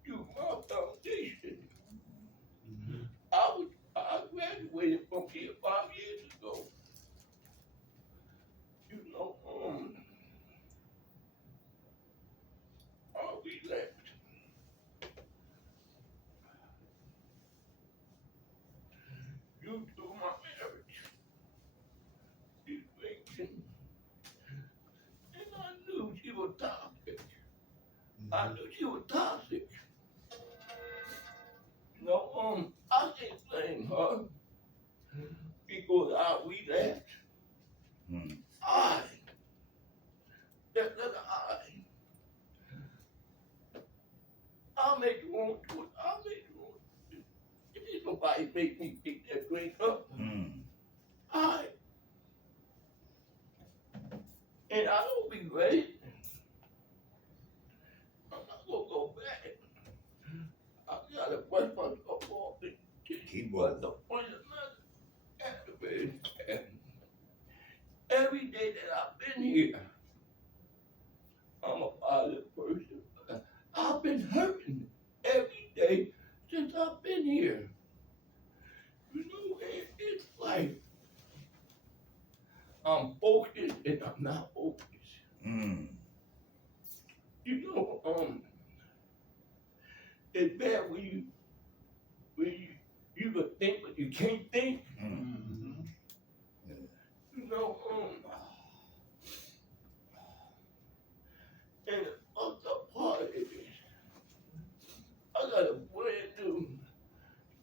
to my foundation. I graduated from here 5 years ago. You know, I relapsed. Due to my marriage, she's drinking, and I knew she was toxic. I knew she was toxic. No, I can't blame her because I relapsed. I made the wrong choice. I made the wrong choice. If ain't nobody make me pick that drink up, I. And it's bad when you could think but you can't think. You know, and the fucked up part of it is, I got a brand new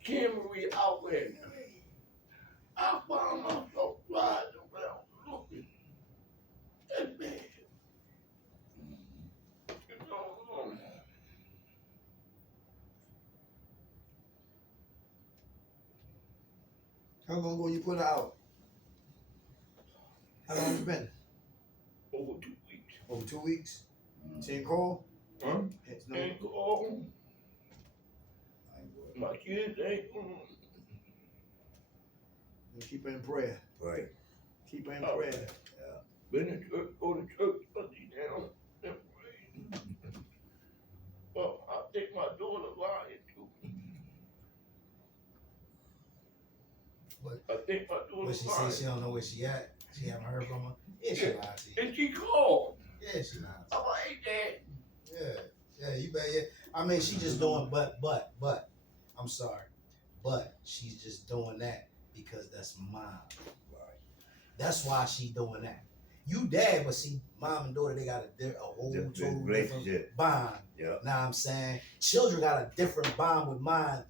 Camry Outlander. I found myself riding around looking. That's bad. You know, How long ago you put it out? How long it's been? over 2 weeks. Over 2 weeks? Same call? Huh? It's no. Ain't all. My kids ain't. Keep her in prayer. Right. Keep her in Oh. prayer. Been in church, go to church, Sunday down and pray. Well, I think my daughter lying too. What? I think my daughter But she lying. say she don't know where she at. She haven't heard from her. Yeah, she Yeah. lied to you. And she called. Yeah, she lied. I'm like, hey, Dad. Yeah, you bet. Yeah, I mean, she just doing, but, I'm sorry, but she's just doing that because that's mom. Right. That's why she doing that. You dad, but see, mom and daughter, they got a whole Different total different relationship. bond. Yeah. Know what I'm saying? Children got a different bond with mine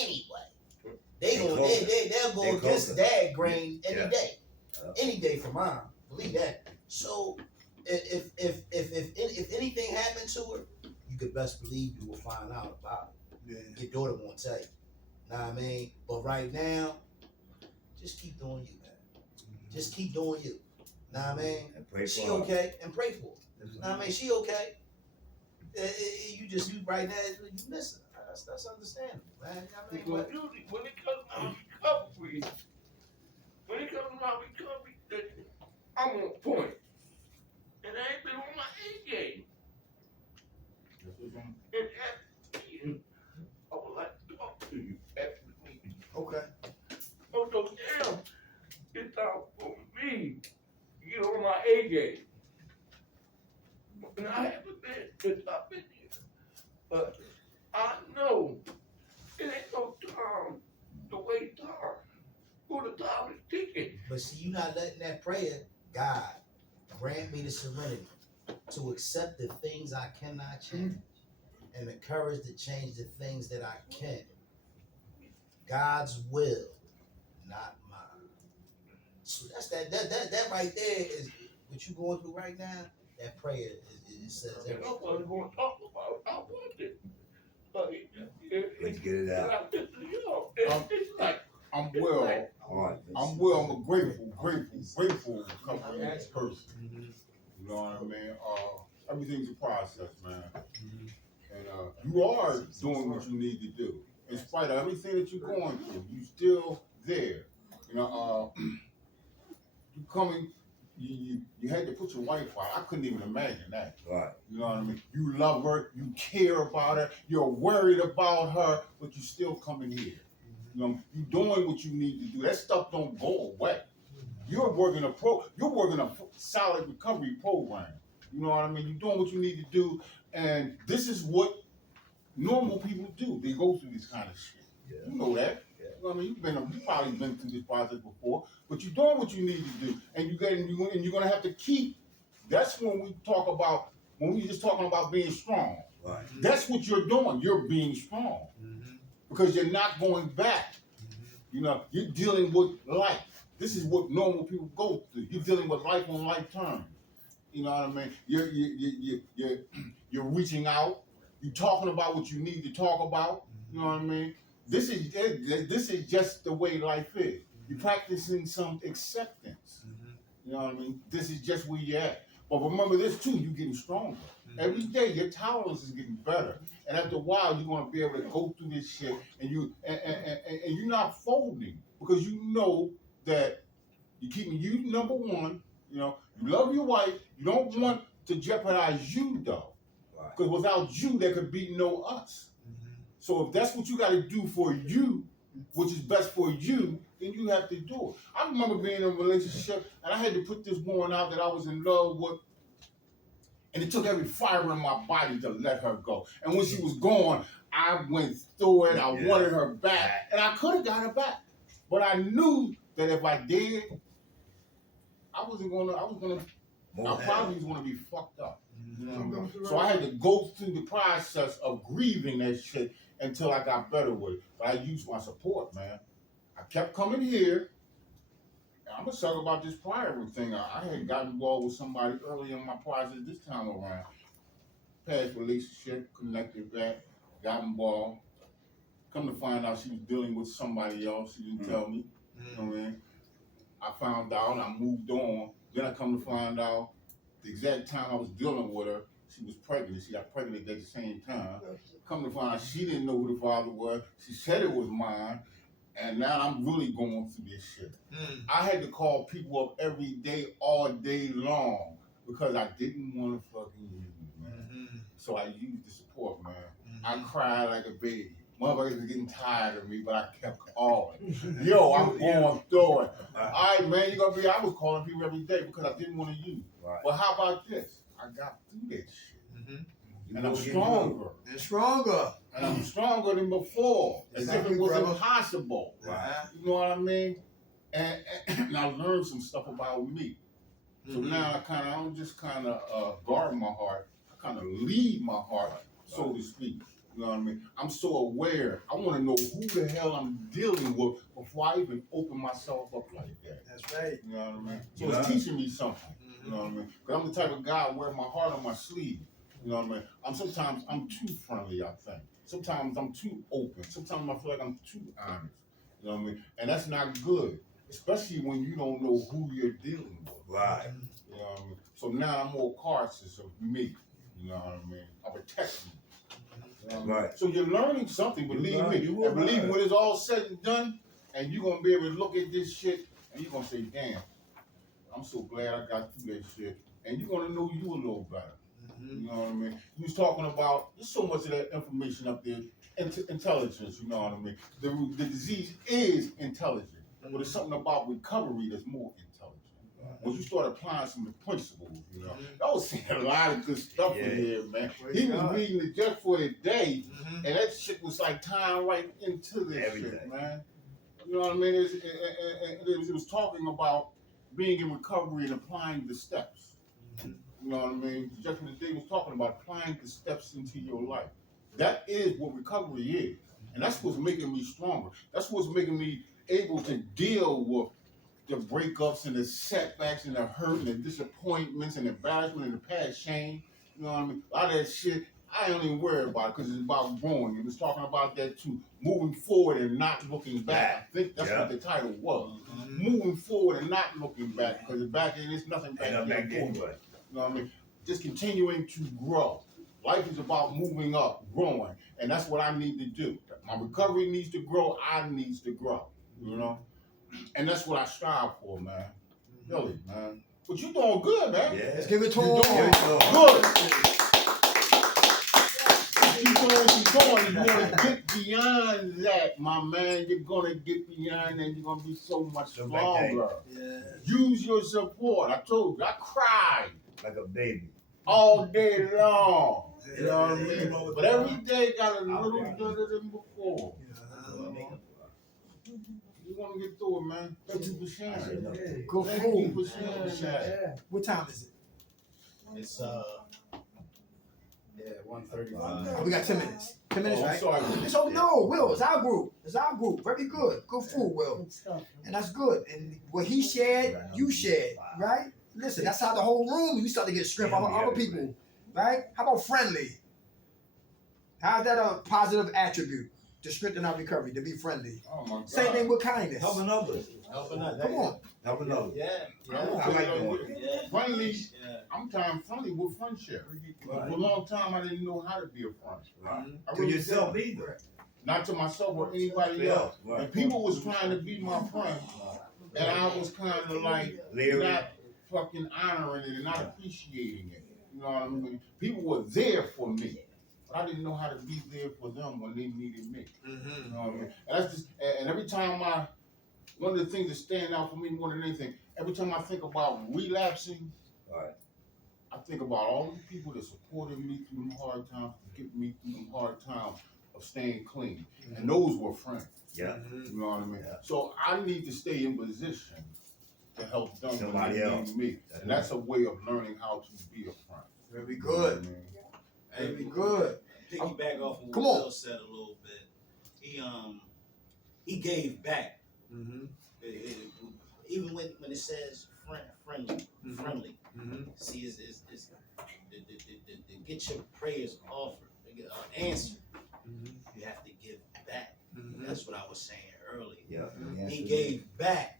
anyway. They'll They go They against closer. dad grain any Yeah. day. Yeah. Any day for mom. Believe that. So if anything happened to her, you could best believe you will find out about it. Yeah. Your daughter won't tell you. Know what I mean? But right now, just keep doing you, man. Just keep doing you. Know what I mean? And pray She for her. okay, and pray for her. Know what I mean? She okay. You right now, you missing her. That's understandable, man. I mean, Because but, usually when it comes to my recovery, I'm on point. And I ain't been on my A game. And after the meeting, I would like to talk to you after the meeting. Okay. Oh, so now it's time for me to get on my A game. And I haven't been since I've been here. But I know it ain't no time to waste time. For the time is ticking. but see, you not letting that prayer, God, grant me the serenity to accept the things I cannot change and the courage to change the things that I can. God's will, not mine. So that's that right there is what you going through right now. That prayer it says And everything. that's what I'm going to talk about. I want it. But Let's get it out. it's like, I'm well. All right. I'm well. I'm grateful recovering person. You know what I mean? Everything's a process, man. And you are doing what you need to do. In spite of everything that you're going through, you still there. You know, you coming, you had to put your wife out. I couldn't even imagine that. Right. You know what I mean? You love her, you care about her, you're worried about her, but you still coming here. You know, you're doing what you need to do. That stuff don't go away. You're working a solid recovery program. You know what I mean? You're doing what you need to do, and this is what normal people do. They go through this kind of shit. Yeah. You know that. Yeah. You know what I mean? You've probably been through this process before, but you're doing what you need to do, and you're gonna have to keep. That's when we just talking about being strong. Right. That's what you're doing. You're being strong because you're not going back. You know, you're dealing with life. This is what normal people go through. You're dealing with life on life terms. You know what I mean? You're reaching out. You're talking about what you need to talk about. You know what I mean? This is just the way life is. You're practicing some acceptance. You know what I mean? This is just where you're at. But remember this too, you're getting stronger. Every day your tolerance is getting better. And after a while you're gonna be able to go through this shit and you're not folding because you know that you're keeping you number one, you know, you love your wife, you don't want to jeopardize you though. Right. Because without you there could be no us. So if that's what you gotta do for you, which is best for you, then you have to do it. I remember being in a relationship and I had to put this woman out that I was in love with. And it took every fiber in my body to let her go. And when she was gone, I went through it. I wanted her back. And I could have got her back. But I knew that if I did, I probably was gonna be fucked up. You know what I mean? So I had to go through the process of grieving that shit until I got better with it. But I used my support, man. I kept coming here. I'm gonna talk about this prior thing. I had gotten involved with somebody early in my process this time around. Past relationship, connected back, got involved. Come to find out she was dealing with somebody else. She didn't tell me. You know what I mean? I found out, I moved on. Then I come to find out the exact time I was dealing with her, she was pregnant. She got pregnant at the same time. Come to find out she didn't know who the father was. She said it was mine. And now I'm really going through this shit. I had to call people up every day, all day long, because I didn't want to fucking use, man. So I used the support, man. I cried like a baby. Motherfuckers were getting tired of me, but I kept calling. Yo, I'm going through it. All right, man, I was calling people every day because I didn't want to use. Right. But how about this? I got through that shit. And I'm stronger. And stronger. And I'm stronger than before. As if it was Brother. impossible. Right. You know what I mean? And I learned some stuff about me. So now I don't just guard my heart. I kind of lead my heart, so to speak. You know what I mean? I'm so aware. I want to know who the hell I'm dealing with before I even open myself up like that. That's right. You know what I mean? So it's teaching me something. You know what I mean? Because I'm the type of guy who wear my heart on my sleeve. You know what I mean? Sometimes I'm too friendly, I think. Sometimes I'm too open. Sometimes I feel like I'm too honest. You know what I mean? And that's not good, especially when you don't know who you're dealing with. Right. You know what I mean? So now I'm more cautious of me. You know what I mean? I protect me. You know what I mean? Right. So you're learning something, believe me. And believe me, when it's all said and done, and you're going to be able to look at this shit, and you're going to say, damn, I'm so glad I got through that shit. And you're going to know you a little better. You know what I mean? You was talking about, there's so much of that information up there, intelligence, you know what I mean? The disease is intelligent, but there's something about recovery that's more intelligent. When you start applying some of the principles, you know, I was saying a lot of good stuff in here, man. He was reading it just for the day, and that shit was like tying right into this shit, man. You know what I mean? It was talking about being in recovery and applying the steps. You know what I mean? Just what the day was talking about, applying the steps into your life. That is what recovery is. And that's what's making me stronger. That's what's making me able to deal with the breakups and the setbacks and the hurt and the disappointments and the embarrassment and the past shame. You know what I mean? A lot of that shit, I don't even worry about it because it's about growing. It was talking about that too. Moving forward and not looking back. I think that's what the title was. Moving forward and not looking back, because back then there's nothing back there. You know what I mean? Just continuing to grow. Life is about moving up, growing, and that's what I need to do. My recovery needs to grow. I needs to grow. You know, and that's what I strive for, man. Really, man. But you doing good, man. Yeah. Let's give it to him. Good. Keep doing what you're doing. You're gonna get beyond that, my man. You're gonna get beyond that. You're gonna be so much stronger. Yeah. Use your support. I told you, I cried Like a baby. all day long. You know what I mean? But every day got a little better than before. You want to get through it, man. Thank you for sharing. Good Thank you food. for sharing that. What time is it? It's 1:35. Oh, we got 10 minutes. 10 minutes, Oh, I'm right? sorry. So no, Will, it's our group. It's our group. Very good. Good food, Will. Good stuff. And that's good. And what he shared, you shared, right? Listen, that's how the whole room, you start to get strength out of other people, right? How about friendly? How's that a positive attribute to strengthen our recovery, to be friendly? Oh my God. Same thing with kindness. Helping others. Helping out. Come on. Helping others. Yeah. I like doing it. Yeah. Friendly. Yeah. I'm trying friendly with friendship. For a long time, I didn't know how to be a friend. Right. I To really yourself didn't. either. Not to myself or anybody else. Right. And people was trying to be my friend, and I was kind of like Leary. not fucking honoring it and not appreciating it. You know what I mean? People were there for me, but I didn't know how to be there for them when they needed me. You know what I mean? And that's just, and every time one of the things that stand out for me more than anything, every time I think about relapsing, Right. I think about all the people that supported me through them hard times, getting me through them hard times of staying clean. And those were friends. Yeah. You know what I mean? Yeah. So I need to stay in position to help them when Somebody they else. need me. And that's a way of learning how to be a friend. Very You know what I good. mean? Very good. Piggyback off of what Come on. Will said a little bit. He gave back. Mm-hmm. Even when it says friendly, friendly. Mm-hmm. See, it's to get your prayers offered, answered. You have to give back. Mm-hmm. That's what I was saying earlier. Yeah. He gave back.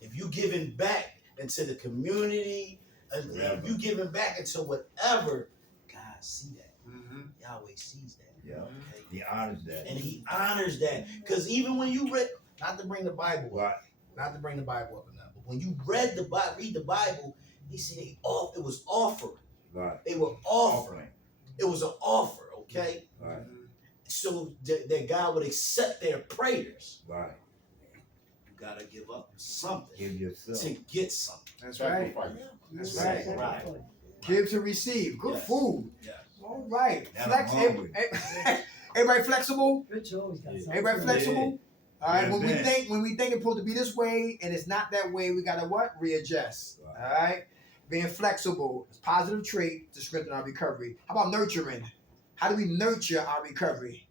If you giving back into the community, if you giving back into whatever, God see that. Mm-hmm. Yahweh sees that. Yeah. Okay? He honors that. And he honors that. Because even when you read, not to bring the Bible up, Right. not to bring the Bible up enough, but when you read the Bible, read the Bible, he said it was offered. Right. They were offering. It was an offer, okay? Right. So that God would accept their prayers. Right. You gotta give up something Give yourself. to get something. That's right. Sacrifice. That's right. Right. Give to receive. Good Yes. food. Yes. All right. Now Flex. I'm hungry. Everybody flexible? Rich always got something. Everybody flexible? All right. Yeah, When we man. think it's supposed to be this way and it's not that way, we gotta what? Readjust. Right. All right. Being flexible is a positive trait to strengthen our recovery. How about nurturing? How do we nurture our recovery?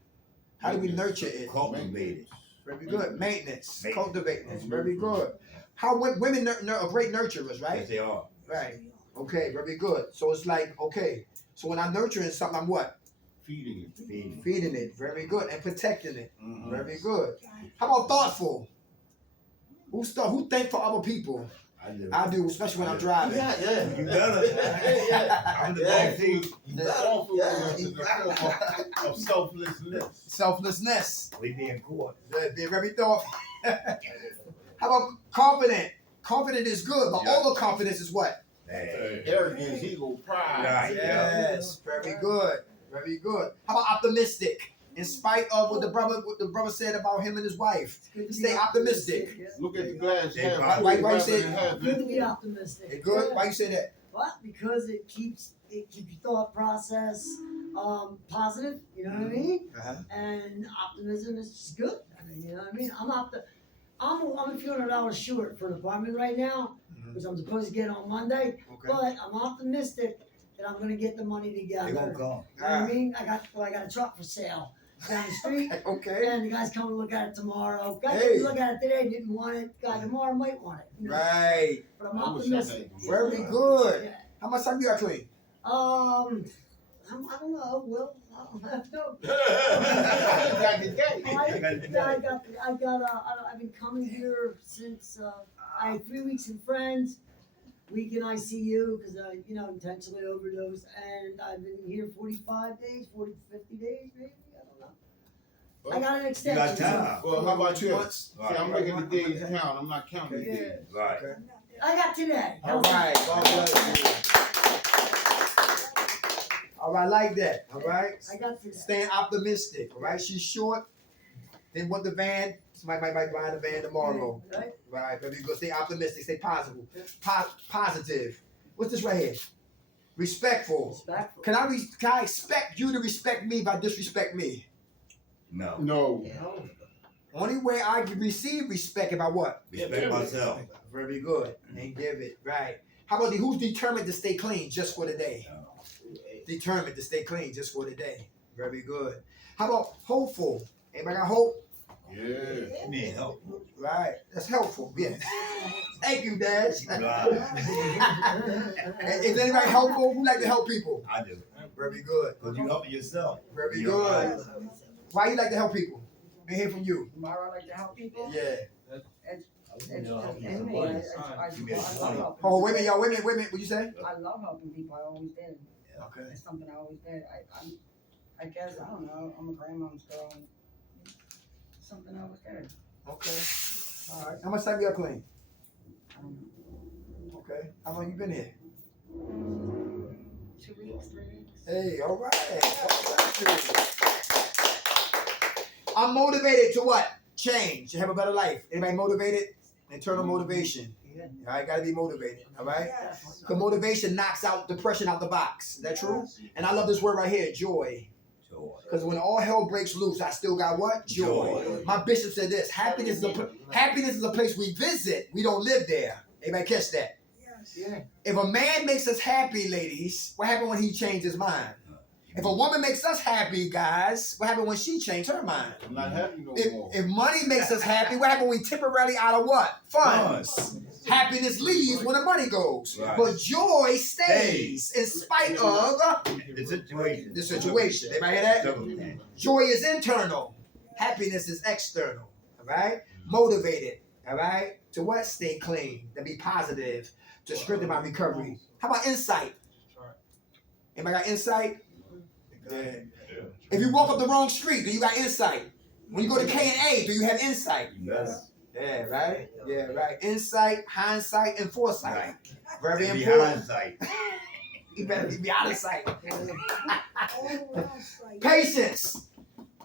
How do we nurture it? Cultivate it. Very good. Maintenance. Maintenance. Cultivating. It's very good. How women are great nurturers, right? Yes, they are. Right. Okay, very good. So it's like, okay, so when I'm nurturing something, I'm what? Feeding it. Feeding. Feeding it. Very good. And protecting it. Mhm. Very good. How about thoughtful? Who think for other people? I do. I do, especially when I'm driving. Yeah. You better. Yeah. I'm the back seat. Thoughtful Yeah. is a form of selflessness. Selflessness. We be in court. Being very thoughtful. How about confident? Confident is good, but overconfidence is what? Hey. Arrogance, ego, pride. Right. Yes. Very good. Very good. How about optimistic? In spite of what the brother said about him and his wife. Stay optimistic. Look at the glass They half probably- Why you full say- rather than half Good to empty. be optimistic. It good? Why you say that? What? Because it keeps your thought process positive. You know what I mean? Uh-huh. And optimism is just good. I mean, you know what I mean? I'm a few $100 short for an apartment right now, Mhm. which I'm supposed to get on Monday. Okay. But I'm optimistic that I'm gonna get the money together. They gonna You come. know what I mean? I got a truck for sale down the street. Okay. And the guy's coming to look at it tomorrow. Guy Hey. didn't look at it today, didn't want it. Guy tomorrow might want it. You know? Right. But I'm I wish I optimistic. had Very good. Yeah. How much time you got clean? I don't know. Well, I don't have to. Got the gate. I've been coming here since I had 3 weeks in Friends, week in ICU because I, intentionally overdosed, and I've been here 45 days, 50 days, maybe. I don't know. I got an You extension. got time. Well, how about 2 this? months? See, I'm making the days count. I'm not counting the Yeah. days. Right. I got today. All right. God bless you. All right, like that. All right. I got today. Staying optimistic. All right. She's short. Then want the van. Somebody might buy the van tomorrow. Right? Right. Very good. Stay optimistic. Stay positive. Positive. What's this right here? Respectful. Respectful. Can I expect you to respect me if I disrespect me? No. No. Only way I can receive respect if I what? Respect myself. Very good. And give it. Right. How about who's determined to stay clean just for the day? Determined to stay clean just for the day. Very good. How about hopeful? Anybody got hope? Yeah. Me help. Right. That's helpful. Yeah. Thank you, Dad. Right. Is anybody helpful? Who like to help people? I do. Very good. Cause you helping yourself. Very You're good. right. Why you like to help people? Let me hear from you. Why I like to help people? Yeah. I love helping. Oh, wait a minute, y'all. Wait a minute. What you say? I love helping people. I always did. Okay. It's something I always did. I guess I don't know. I'm a grandmom's girl. And something I always did. Okay. All right. How much time you got clean? I don't know. Okay. How long you been here? 2 weeks, 3 weeks. Hey, all right. God bless you. I'm motivated to what? Change. To have a better life. Anybody motivated? Internal motivation. All right, gotta be motivated. All right. Yes. Because motivation knocks out depression out the box. Is that true? And I love this word right here, joy. Because when all hell breaks loose, I still got what? Joy. My bishop said this: happiness is a place we visit. We don't live there. Everybody catch that? Yes. Yeah. If a man makes us happy, ladies, what happened when he changed his mind? If a woman makes us happy, guys, what happened when she changed her mind? I'm not happy no more. If money makes us happy, what happened when we temporarily out of what? Funds. Happiness leaves when the money goes. Right. But joy stays in spite of The situation. the situation. Everybody hear that? Joy is internal. Happiness is external. All right? Motivated. All right? To what? Stay clean. To be positive. To strengthen my recovery. How about insight? Anybody got insight? Good. If you walk up the wrong street, do you got insight? When you go to K&A, do you have insight? Yes. Yeah, right? Yeah, right. Insight, hindsight, and foresight. Right. Very Be important. hindsight. You better be beyond sight. All around sight. Patience.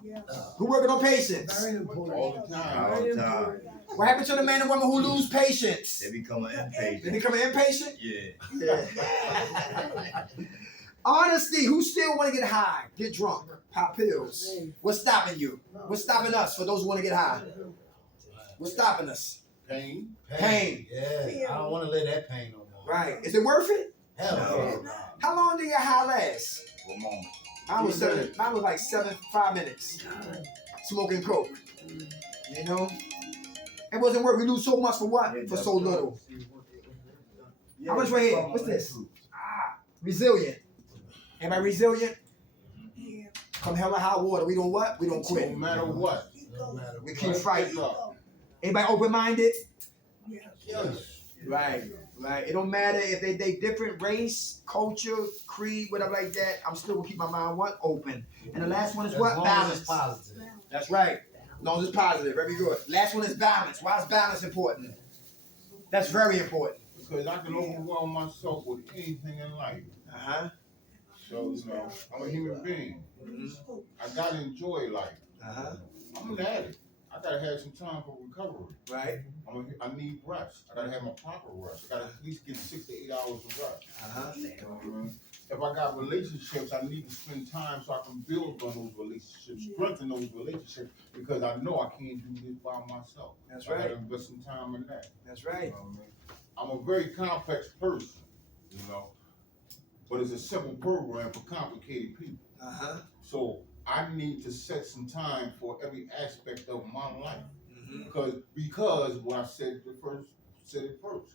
Yes. Who working on patience? Very important. All the time. All the time. What happened to the man and woman who lose patience? They become They impatient. become impatient? Yeah. Yeah. Honesty. Who still want to get high? Get drunk? Pop pills? What's stopping you? What's stopping us for those who want to get high? What's stopping us? Pain. Pain. Yeah. I don't want to live that pain no more. Right. Is it worth it? Hell No. no. How long did your high last? One moment. Mine was like 5 minutes. Smoking coke. You know? It wasn't worth. We lose so much for what? For so little. How much right here? What's this? Resilient. Am I resilient? Yeah. Come hell or high water, we don't what? We don't quit. No matter what. No matter We what. keep fighting. Keep going. Anybody open-minded? Yes. Yes. Right. Right. It don't matter if they different race, culture, creed, whatever like that. I'm still gonna keep my mind what? Open. And the last one is As what? long as it's Balance. positive. That's right. As long as it's positive. Very good. Last one is balance. Why is balance important? That's very important. Because I can overwhelm myself with anything in life. Uh-huh. So, I'm a human being. I gotta enjoy life. Uh-huh. I'm an addict. I gotta have some time for recovery. Right. I need rest. I gotta have my proper rest. I gotta at least get 6 to 8 hours of rest. Uh-huh. You know what I mean? If I got relationships, I need to spend time so I can build on those relationships, strengthen those relationships, because I know I can't do this by myself. That's I right. gotta invest some time in that. That's You right. know what I mean? I'm a very complex person, but it's a simple program for complicated people. Uh-huh. So I need to set some time for every aspect of my life. Because what I said it first,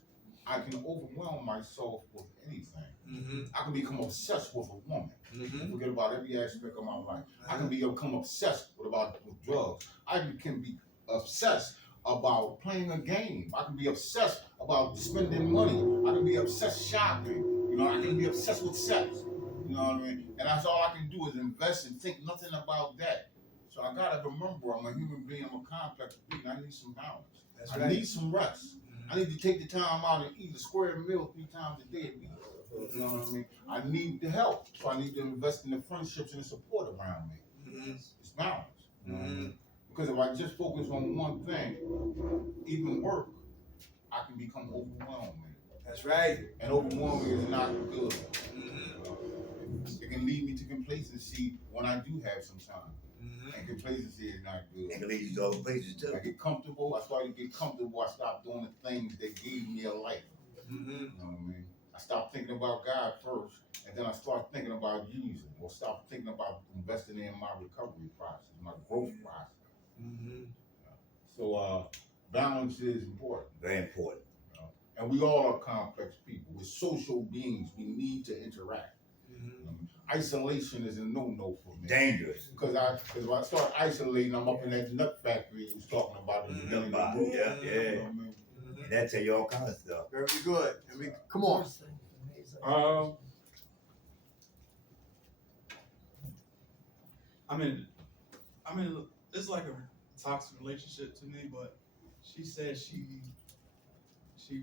I can overwhelm myself with anything. Mm-hmm. I can become obsessed with a woman. Mm-hmm. Forget about every aspect of my life. I can become obsessed with drugs. I can be obsessed about playing a game. I can be obsessed about spending money. I can be obsessed shopping. I can be obsessed with sex. You know what I mean? And that's all I can do is invest and think nothing about that. So I gotta remember, I'm a human being. I'm a complex being. I need some balance. That's I right. need some rest. I need to take the time out and eat a square meal 3 times a day. You know what I mean? I need the help. So I need to invest in the friendships and the support around me. Mm-hmm. It's balance. Mm-hmm. Because if I just focus on one thing, even work, I can become overwhelmed. That's right. And overwhelming is not good. Mm-hmm. It can lead me to complacency when I do have some time. Mm-hmm. And complacency is not good. And lead you to other places too. I get comfortable. I started to get comfortable. I stopped doing the things that gave me a life. Mm-hmm. You know what I mean? I stopped thinking about God first, and then I started thinking about Jesus, or stopped thinking about investing in my recovery process, my growth process. Mm-hmm. So balance is important. Very important. And we all are complex people. We're social beings. We need to interact. Isolation is a no-no for me. Dangerous. Because when I start isolating, I'm up in that nut factory he was talking about in the beginning of the book. Yeah, You yeah. know what I mean? And that tell you all kinds of stuff. Very good. Come on. I mean, it's like a toxic relationship to me. But she said we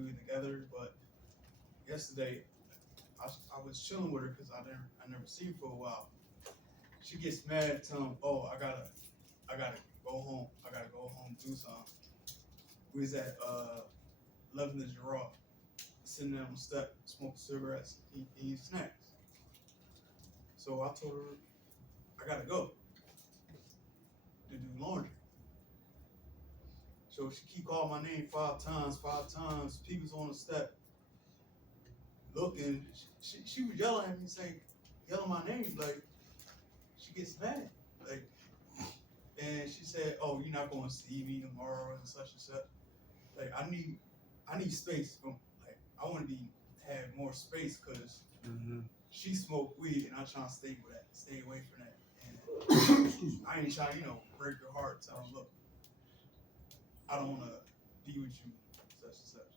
were together. But yesterday, I was chilling with her because I never seen her for a while. She gets mad, tell him, "Oh, I gotta go home. I gotta go home, do something." we was at 11 and Girard, sitting there on the step, smoking cigarettes, eating snacks. So I told her I gotta go to do laundry. So she keep calling my name 5 times. People's on the step looking. She was yelling at me, yelling my name, like she gets mad, like. And she said, "Oh, you're not going to see me tomorrow and such and such." Like I need space from, like, I want to have more space because she smoked weed and I'm trying to stay away from that. And I ain't trying, break her heart. Tell her, look, I don't want to be with you, such and such.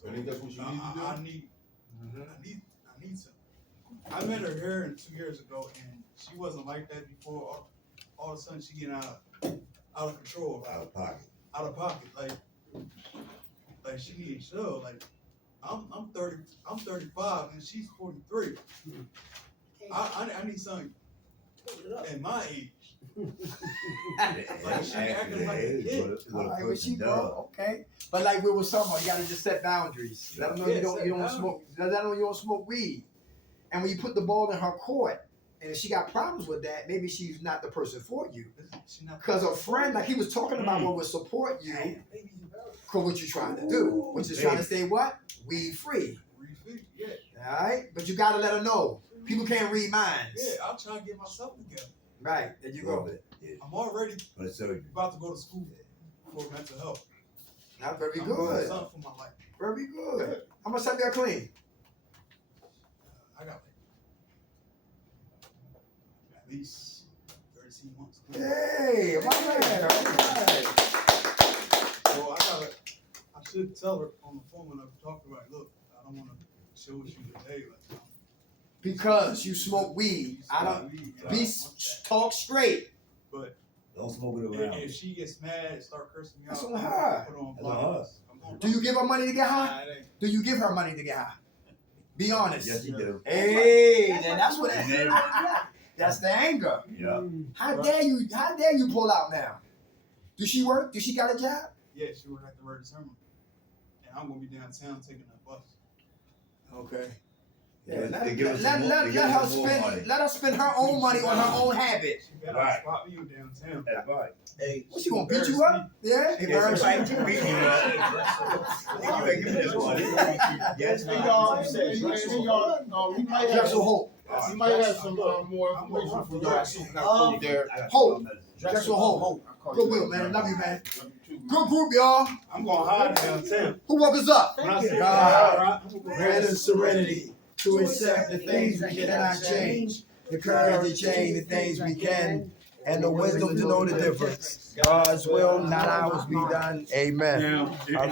So I think that's what you need to do. I need some. I met her here 2 years ago, and she wasn't like that before. All of a sudden, she getting out of control, Out of pocket. out of pocket. Like she needs chill. Like I'm 35, and she's 43. I need something at my age. Like she acting like a kid. All right, well, she bro, okay. But like we were talking about, you gotta just set boundaries. Let them know you don't smoke. Let them know you don't smoke weed. And when you put the ball in her court, and if she got problems with that, maybe she's not the person for you. Because a friend, like he was talking about, what would support you for what you're trying to do, which is trying to stay what? Weed free. Yeah. All right, but you gotta let her know. People can't read minds. Yeah, I'm trying to get myself together. Right, there you go. I'm already But so about to go to school for mental health. Not very I'm doing good. something for my life. Very good. How much time you got clean? I got at least 13 months. Hey, my man. All right. So I should tell her on the phone when I talk to her, like, look, I don't want to show you today. Like, Because you smoke weed. I don't talk straight. But don't smoke it around. if she gets mad and start cursing me That's out, on I'm her. gonna put her on That's block on her. list. I'm gonna Do you give her money to get high? Nah, it ain't. Do you give her money to get high? Be honest. Yes, you do. Hey, then that's what And then- that's the anger. Yeah. How dare you pull out now? Does she work? Does she got a job? Yeah, she work at the Rare Terminal. And I'm gonna be downtown taking that bus. Okay. Yeah, Let they give us some more- they give her us some more money. spend. Let her spend her own money on her own habit. She better Right. spot me downtown. That's right. Hey, What, she gonna beat you up? Yeah. Embarrass you? Beat you up. You ain't giving this money. Yes, Hey, y'all, we might have Drexel Hope. we might have some more information for y'all. There. Hope. Drexel Hope. Goodwill, man. Love you, man. Good group, y'all. I'm gonna hide downtown. Who woke us up? When I say God. Grant us serenity to accept the things we cannot change, the courage to change the things we can, and the wisdom to know the difference. God's will, not ours, be done. Amen. All right.